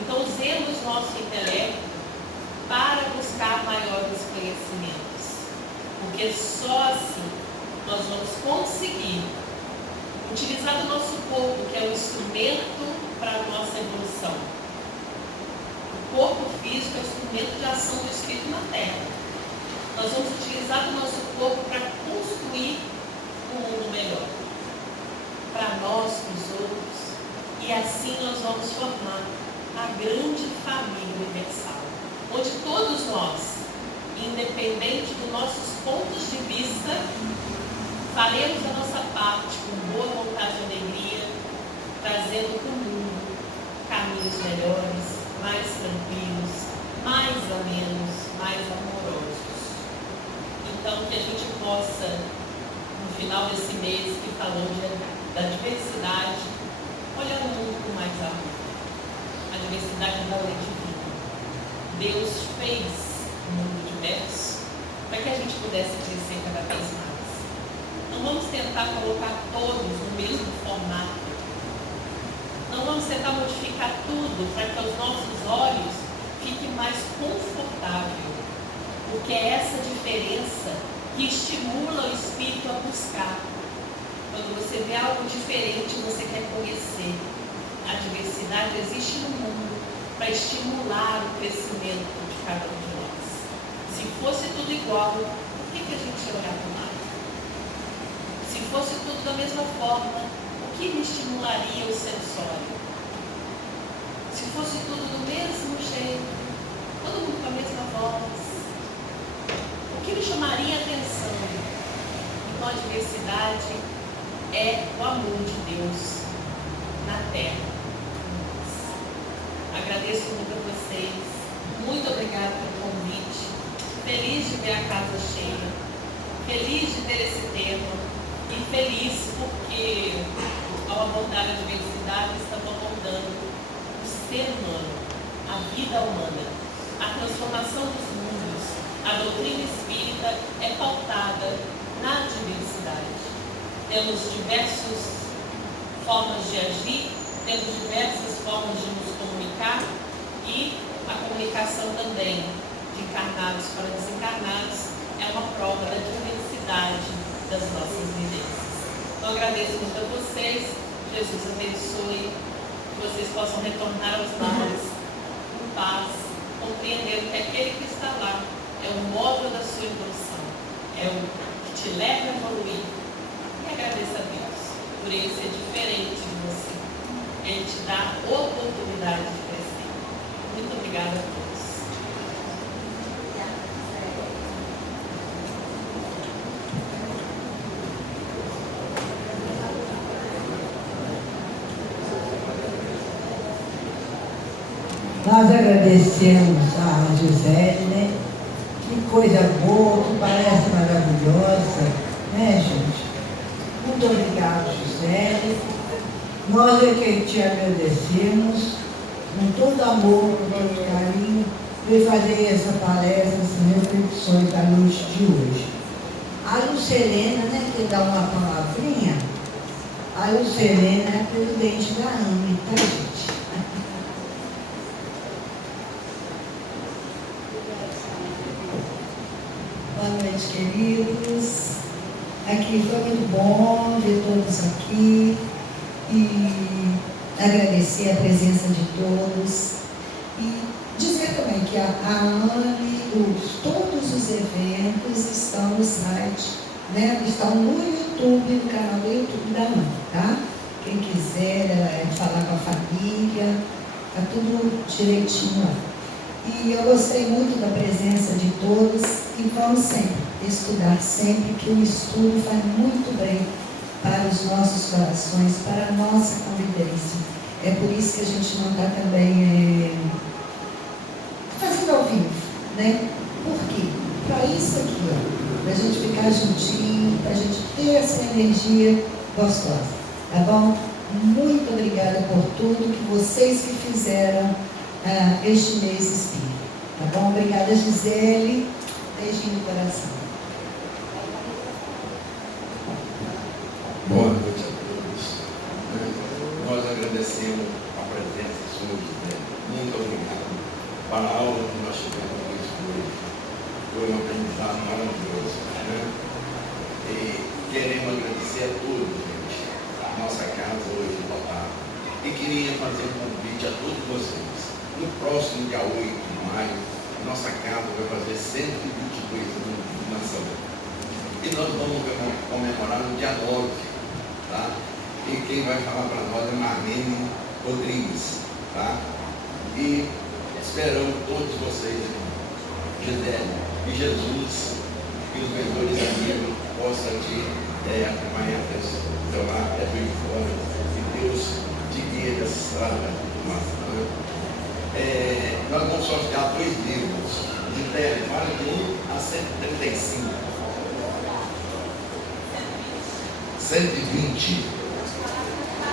Então usemos nosso intelecto para buscar maiores conhecimentos, porque só assim nós vamos conseguir utilizar o nosso corpo, que é um instrumento para a nossa evolução. O corpo físico é um instrumento de ação do Espírito na Terra. Nós vamos utilizar o nosso corpo para construir um mundo melhor, para nós, para os outros, e assim nós vamos formar a grande família universal, onde todos nós, independente dos nossos pontos de vista, faremos a nossa parte com boa vontade e alegria, trazendo para o mundo caminhos melhores, mais tranquilos, mais amenos, mais amorosos. Então, que a gente possa, no final desse mês que falou da diversidade, olhar o mundo com mais amor. diversidade da lei divina. Deus fez um mundo diverso para que a gente pudesse crescer cada vez mais. Não vamos tentar colocar todos no mesmo formato. Não vamos tentar modificar tudo para que aos nossos olhos fique mais confortável. Porque é essa diferença que estimula o espírito a buscar. Quando você vê algo diferente, você quer conhecer. A diversidade existe no mundo para estimular o crescimento de cada um de nós. Se fosse tudo igual, por que a gente ia olhar para o lado? Se fosse tudo da mesma forma, o que me estimularia o sensório? Se fosse tudo do mesmo jeito, todo mundo com a mesma voz, o que me chamaria a atenção? Então a diversidade é o amor de Deus na terra. Agradeço muito a vocês. Muito obrigada pelo convite. Feliz de ver a casa cheia. Feliz de ter esse tema. E feliz porque, ao abordar a diversidade, estamos abordando o ser humano, a vida humana, a transformação dos mundos. A doutrina espírita é pautada na diversidade. Temos diversas formas de agir, temos diversas formas de nos comunicar e a comunicação também de encarnados para desencarnados é uma prova da diversidade das nossas vivências. Então agradeço muito a vocês, Jesus abençoe, que vocês possam retornar aos lares em paz, compreendendo que aquele que está lá é o móvel da sua evolução, é o que te leva a evoluir. E agradeço a Deus por ele ser diferente de você. Ele te dá a oportunidade de crescer. Muito obrigada a todos. Nós agradecemos a Gisele, né? Que coisa boa, que parece maravilhosa, né, gente? Muito obrigado, Gisele. Nós é que te agradecemos, com todo amor, com todo carinho, por fazer essa palestra, essas reflexões da noite de hoje. A Lucelena, né, que dá uma palavrinha, a Lucelena é a presidente da AME, tá, gente? Boa noite, queridos. Aqui foi muito bom ver todos aqui e agradecer a presença de todos e dizer também que a AME, todos os eventos estão no site, né? Estão no YouTube, no canal do YouTube da AME, tá? Quem quiser falar com a família, tá tudo direitinho lá. E eu gostei muito da presença de todos e vamos sempre estudar, sempre que o estudo faz muito bem para os nossos corações, para a nossa convivência. É por isso que a gente não está também fazendo ao vivo, né? Por quê? Para isso aqui, ó, para a gente ficar juntinho, para a gente ter essa energia gostosa, tá bom? Muito obrigada por tudo que vocês que fizeram este mês espírita, tá bom? Obrigada, Gisele. Beijinho no coração. Boa noite a todos. Nós agradecemos a presença sua, Gisele. Muito obrigado para a aula que nós tivemos hoje. Foi um aprendizado maravilhoso, né? E queremos agradecer a todos, gente. A nossa casa hoje lotada. E queria fazer um convite a todos vocês. No próximo dia 8 de maio, nossa casa vai fazer 122 anos de lançamento. E nós vamos comemorar no dia 9, tá? E quem vai falar para nós é Marlene Rodrigues, tá? E esperamos todos vocês, Gisele e Jesus, que os vendedores amigos possam te acompanhar até o teu lado, até bem fora, e Deus te guie dessa formação. Nós vamos sortear 2 livros de Gisele, vale de 1 a 135. 120.